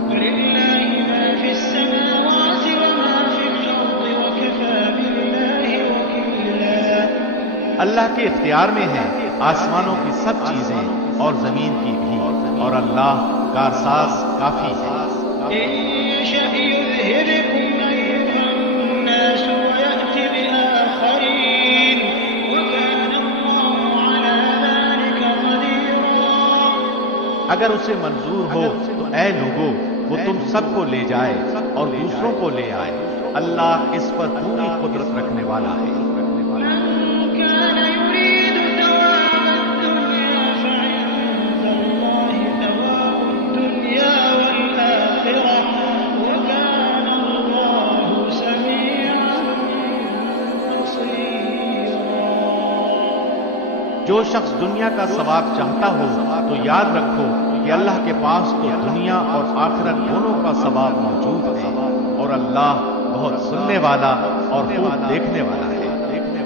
ولله ما في السماوات وما في الأرض وكفى بالله وكيلا۔ اللہ کے اختیار میں ہے آسمانوں کی سب چیزیں اور زمین کی بھی، اور اللہ کارساز کافی ہے۔ إن يشأ يذهبكم أيها الناس ويأت بآخرين وكان الله على ذلك قديرا۔ اگر اسے منظور ہو تو اے لوگو وہ تم سب کو لے جائے اور دوسروں کو لے آئے، اللہ اس پر پوری قدرت رکھنے والا ہے۔ من كان يريد ثواب الدنيا فعند الله ثواب الدنيا والآخرة وكان الله سميعا بصيرا۔ جو شخص دنیا کا ثواب چاہتا ہو تو یاد رکھو کہ اللہ کے پاس تو دنیا اور آخرت دونوں کا ثواب موجود ہے، اور اللہ بہت سننے والا اور خوب دیکھنے والا ہے۔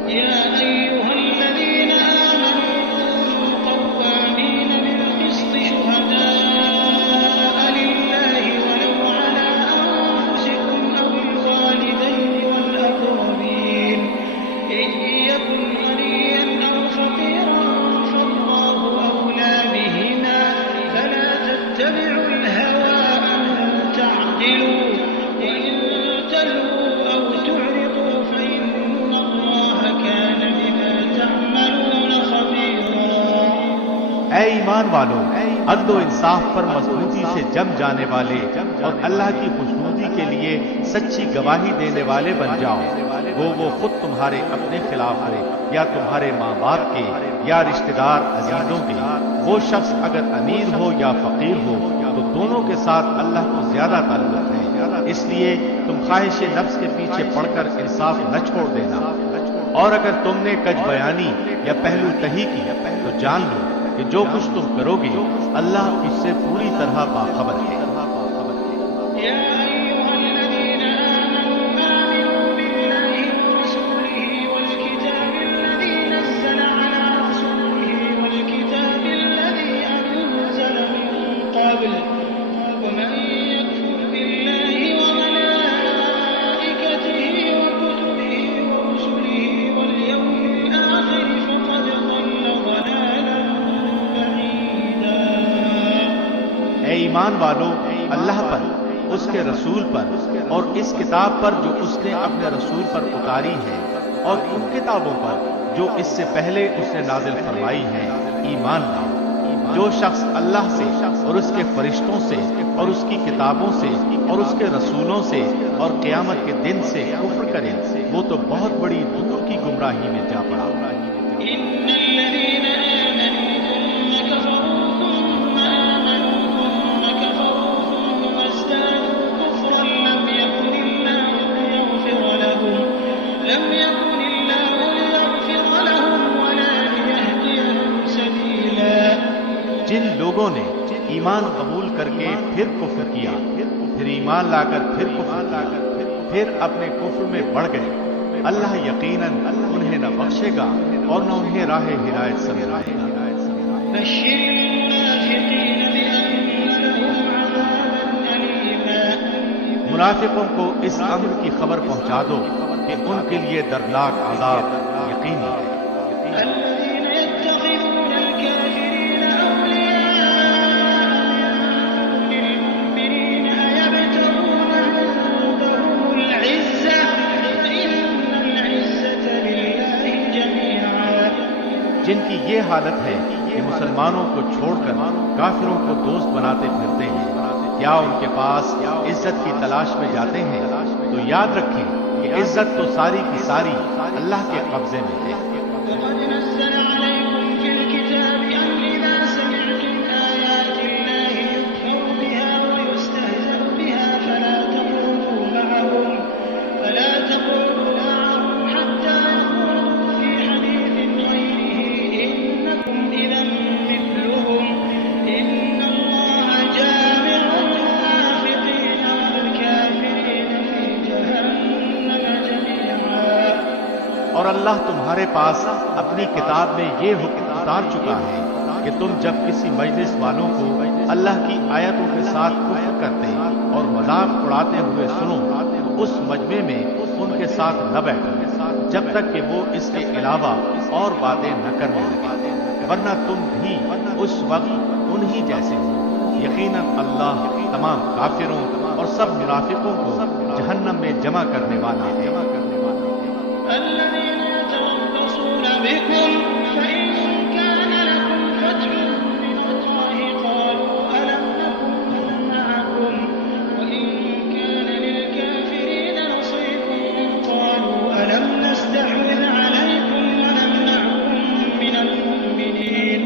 يا أيها الذين آمنوا كونوا قوامين بالقسط شهداء لله ولو على أنفسكم أو الوالدين والأقربين إن يكن غنيا أو فقيرا فالله أولى بهما فلا تتبعوا الهوى أن تعدلوا وإن تلووا أو تعرضوا فإن الله كان بما تعملون خبيرا۔ اے ایمان والو، عدل و انصاف پر مضبوطی سے جم جانے والے اور اللہ کی خوشنودی کے لیے سچی گواہی دینے والے بن جاؤ، وہ خود تمہارے اپنے خلاف ہو یا تمہارے ماں باپ کے یا رشتہ دار عزیزوں کے۔ وہ شخص اگر امیر ہو یا فقیر ہو تو دونوں کے ساتھ اللہ کو زیادہ تعلق ہے، اس لیے تم خواہش نفس کے پیچھے پڑ کر انصاف نہ چھوڑ دینا، اور اگر تم نے کج بیانی یا پہلو تہی کی تو جان لو کہ جو کچھ تم کرو گے اللہ اس سے پوری طرح باخبر ہے۔ يا أيها الذين آمنوا آمنوا بالله ورسوله والكتاب الذي نزل على رسوله والكتاب الذي أنزل من قبل ومن يكفر بالله وملائكته وكتبه ورسله واليوم الآخر فقد ضل ضلالا بعيدا۔ اے ایمان والو، اللہ پر، اس کے رسول پر اور اس کتاب پر جو اس نے اپنے رسول پر اتاری ہے اور ان کتابوں پر جو اس سے پہلے اس نے نازل فرمائی ہے ایمان لاؤ۔ جو شخص اللہ سے اور اس کے فرشتوں سے اور اس کی کتابوں سے اور اس کے رسولوں سے اور قیامت کے دن سے کفر کرے وہ تو بہت بڑی دور کی گمراہی میں جا پڑا۔ إن الذين آمنوا ثم كفروا ثم آمنوا ثم كفروا ثم ازدادوا كفرا لم يكن الله ليغفر لهم ولا ليهديهم سبيلا۔ جن لوگوں نے ایمان قبول کر کے پھر کفر کیا، پھر ایمان لا کر پھر کفر کیا، پھر اپنے کفر میں بڑھ گئے، اللہ یقیناً انہیں نہ بخشے گا اور نہ انہیں راہ ہدایت سمجھائے گا۔ بشر المنافقين بأن لهم عذابا أليما منافقوں کو اس امر کی خبر پہنچا دو کہ ان کے لیے دردناک عذاب یقینی ہے۔ الذين يتخذون الكافرين أولياء من المؤمنين أيبتغون عندهم العزة فإن العزة لله جميعا۔ جن کی یہ حالت ہے کہ مسلمانوں کو چھوڑ کر کافروں کو دوست بناتے پھرتے ہیں، کیا ان کے پاس عزت کی تلاش میں جاتے ہیں؟ تو یاد رکھیں کہ عزت تو ساری کی ساری اللہ کے قبضے میں ہے۔ وقد نزل عليكم في الكتاب أن إذا سمعتم آيات الله يكفر بها ويستهزأ بها فلا تقعدوا معهم حتى يخوضوا في حديث غيره إنكم إذا مثلهم إن الله جامع المنافقين والكافرين في جهنم جميعا۔ اور اللہ تمہارے پاس اپنی کتاب میں یہ حکم اتار چکا ہے کہ تم جب کسی مجلس والوں کو اللہ کی آیتوں کے ساتھ کفر کرتے اور مذاق اڑاتے ہوئے سنو تو اس مجمع میں ان کے ساتھ نہ بیٹھو جب تک کہ وہ اس کے علاوہ اور باتیں نہ کرنے لگے، ورنہ تم بھی اس وقت انہی جیسے ہو۔ یقیناً اللہ تمام کافروں اور سب منافقوں کو جہنم میں جمع کرنے والا ہے۔ الذين يتربصون بكم فإن كان لكم فتح من الله قالوا ألم نكن معكم وإن كان للكافرين نصيب قالوا ألم نستحوذ عليكم ونمنعكم من المؤمنين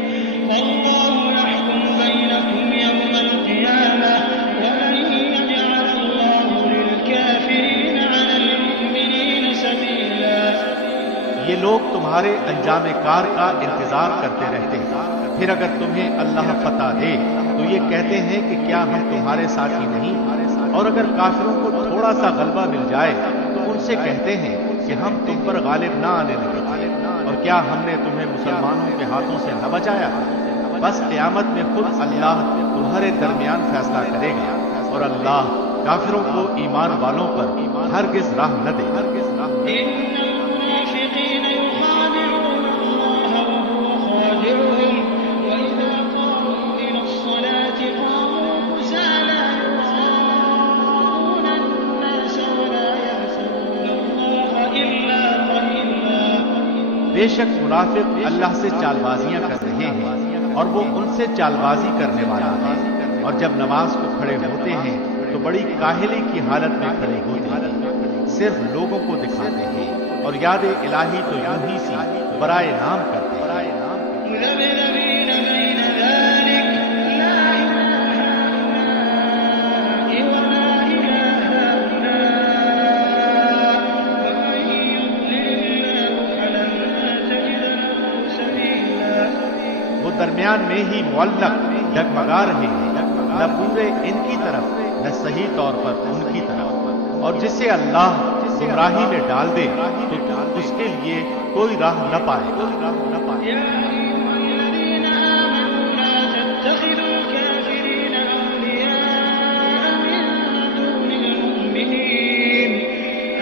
والله يحكم بينكم يوم القيامة ولن يجعل الله للكافرين على المؤمنين سبيلا۔ یہ لوگ تمہارے انجام کار کا انتظار کرتے رہتے ہیں، پھر اگر تمہیں اللہ فتح دے تو یہ کہتے ہیں کہ کیا ہم تمہارے ساتھی نہیں، اور اگر کافروں کو تھوڑا سا غلبہ مل جائے تو ان سے کہتے ہیں کہ ہم تم پر غالب نہ آنے لگے تھے، اور کیا ہم نے تمہیں مسلمانوں کے ہاتھوں سے نہ بچایا تھا؟ بس قیامت میں خود اللہ تمہارے درمیان فیصلہ کرے گا، اور اللہ کافروں کو ایمان والوں پر ہرگز راہ نہ دے گا۔ إن المنافقين يخادعون الله وهو خادعهم وإذا قاموا إلى الصلاة قاموا كسالى يراءون الناس ولا يذكرون الله إلا قليلا۔ بے شک منافق اللہ سے چال بازیاں کر رہے ہیں اور وہ ان سے چال بازی کرنے والا ہے، اور جب نماز کو کھڑے ہوتے ہیں تو بڑی کاہلی کی حالت میں کھڑے ہوتے ہیں، صرف لوگوں کو دکھاتے ہیں اور یاد الہی تو یوں ہی سی برائے نام کرتے ہیں۔ مذبذبين بين ذلك لا إله هؤلاء ولا إله هؤلاء ومن يضلل الله فلن تجد له سبيلا۔ وہ درمیان میں ہی معلق ڈگمگا رہے ہیں، نہ پورے ان کی طرف نہ صحیح طور پر ان کی طرف، اور جسے اللہ گمراہی میں ڈال دے تو اس کے لیے کوئی راہ نہ پائے گا۔ يا أيها الذين آمنوا لا تتخذوا الكافرين أولياء من دون المؤمنين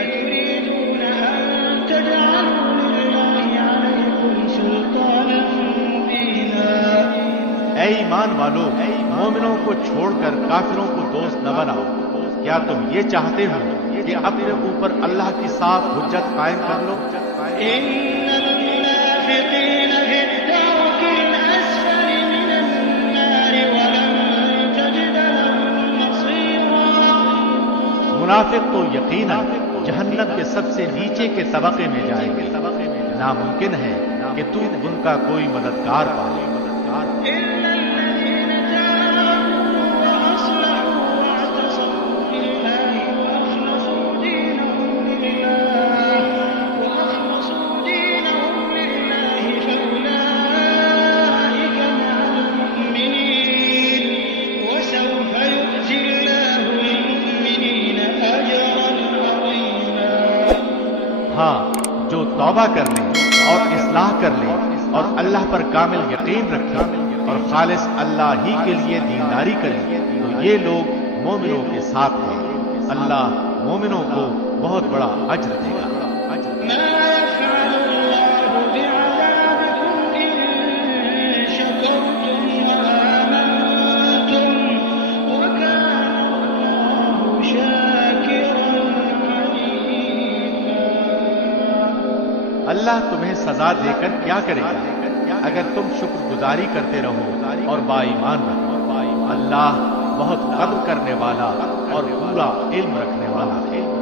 أتريدون أن تجعلوا لله عليكم سلطانا مبينا۔ اے ایمان والو، مومنوں کو چھوڑ کر کافروں کو دوست نہ بناؤ۔ کیا تم یہ چاہتے ہو کہ اپنے اوپر اللہ کی صاف حجت قائم کر لو؟ إن المنافقين في الدرك الأسفل من النار ولن تجد لهم نصيرا۔ منافق تو یقیناً جہنم کے سب سے نیچے کے طبقے میں جائیں گے، ناممکن ہے کہ تم ان کا کوئی مددگار پائے۔ إلا الذين تابوا وأصلحوا واعتصموا بالله وأخلصوا دينهم لله فأولئك مع المؤمنين توبہ کر لیں اور اصلاح کر لیں اور اللہ پر کامل یقین رکھیں اور خالص اللہ ہی کے لیے دینداری کریں تو یہ لوگ مومنوں کے ساتھ ہیں۔ اللہ مومنوں کو بہت بڑا اجر دے گا۔ ما يفعل الله بعذابكم إن شكرتم وآمنتم وكان الله شاكرا عليما۔ اللہ تمہیں سزا دے کر کیا کرے گا اگر تم شکر گزاری کرتے رہو اور با ایمان رہو۔ اللہ بہت قدر کرنے والا اور پورا علم رکھنے والا ہے۔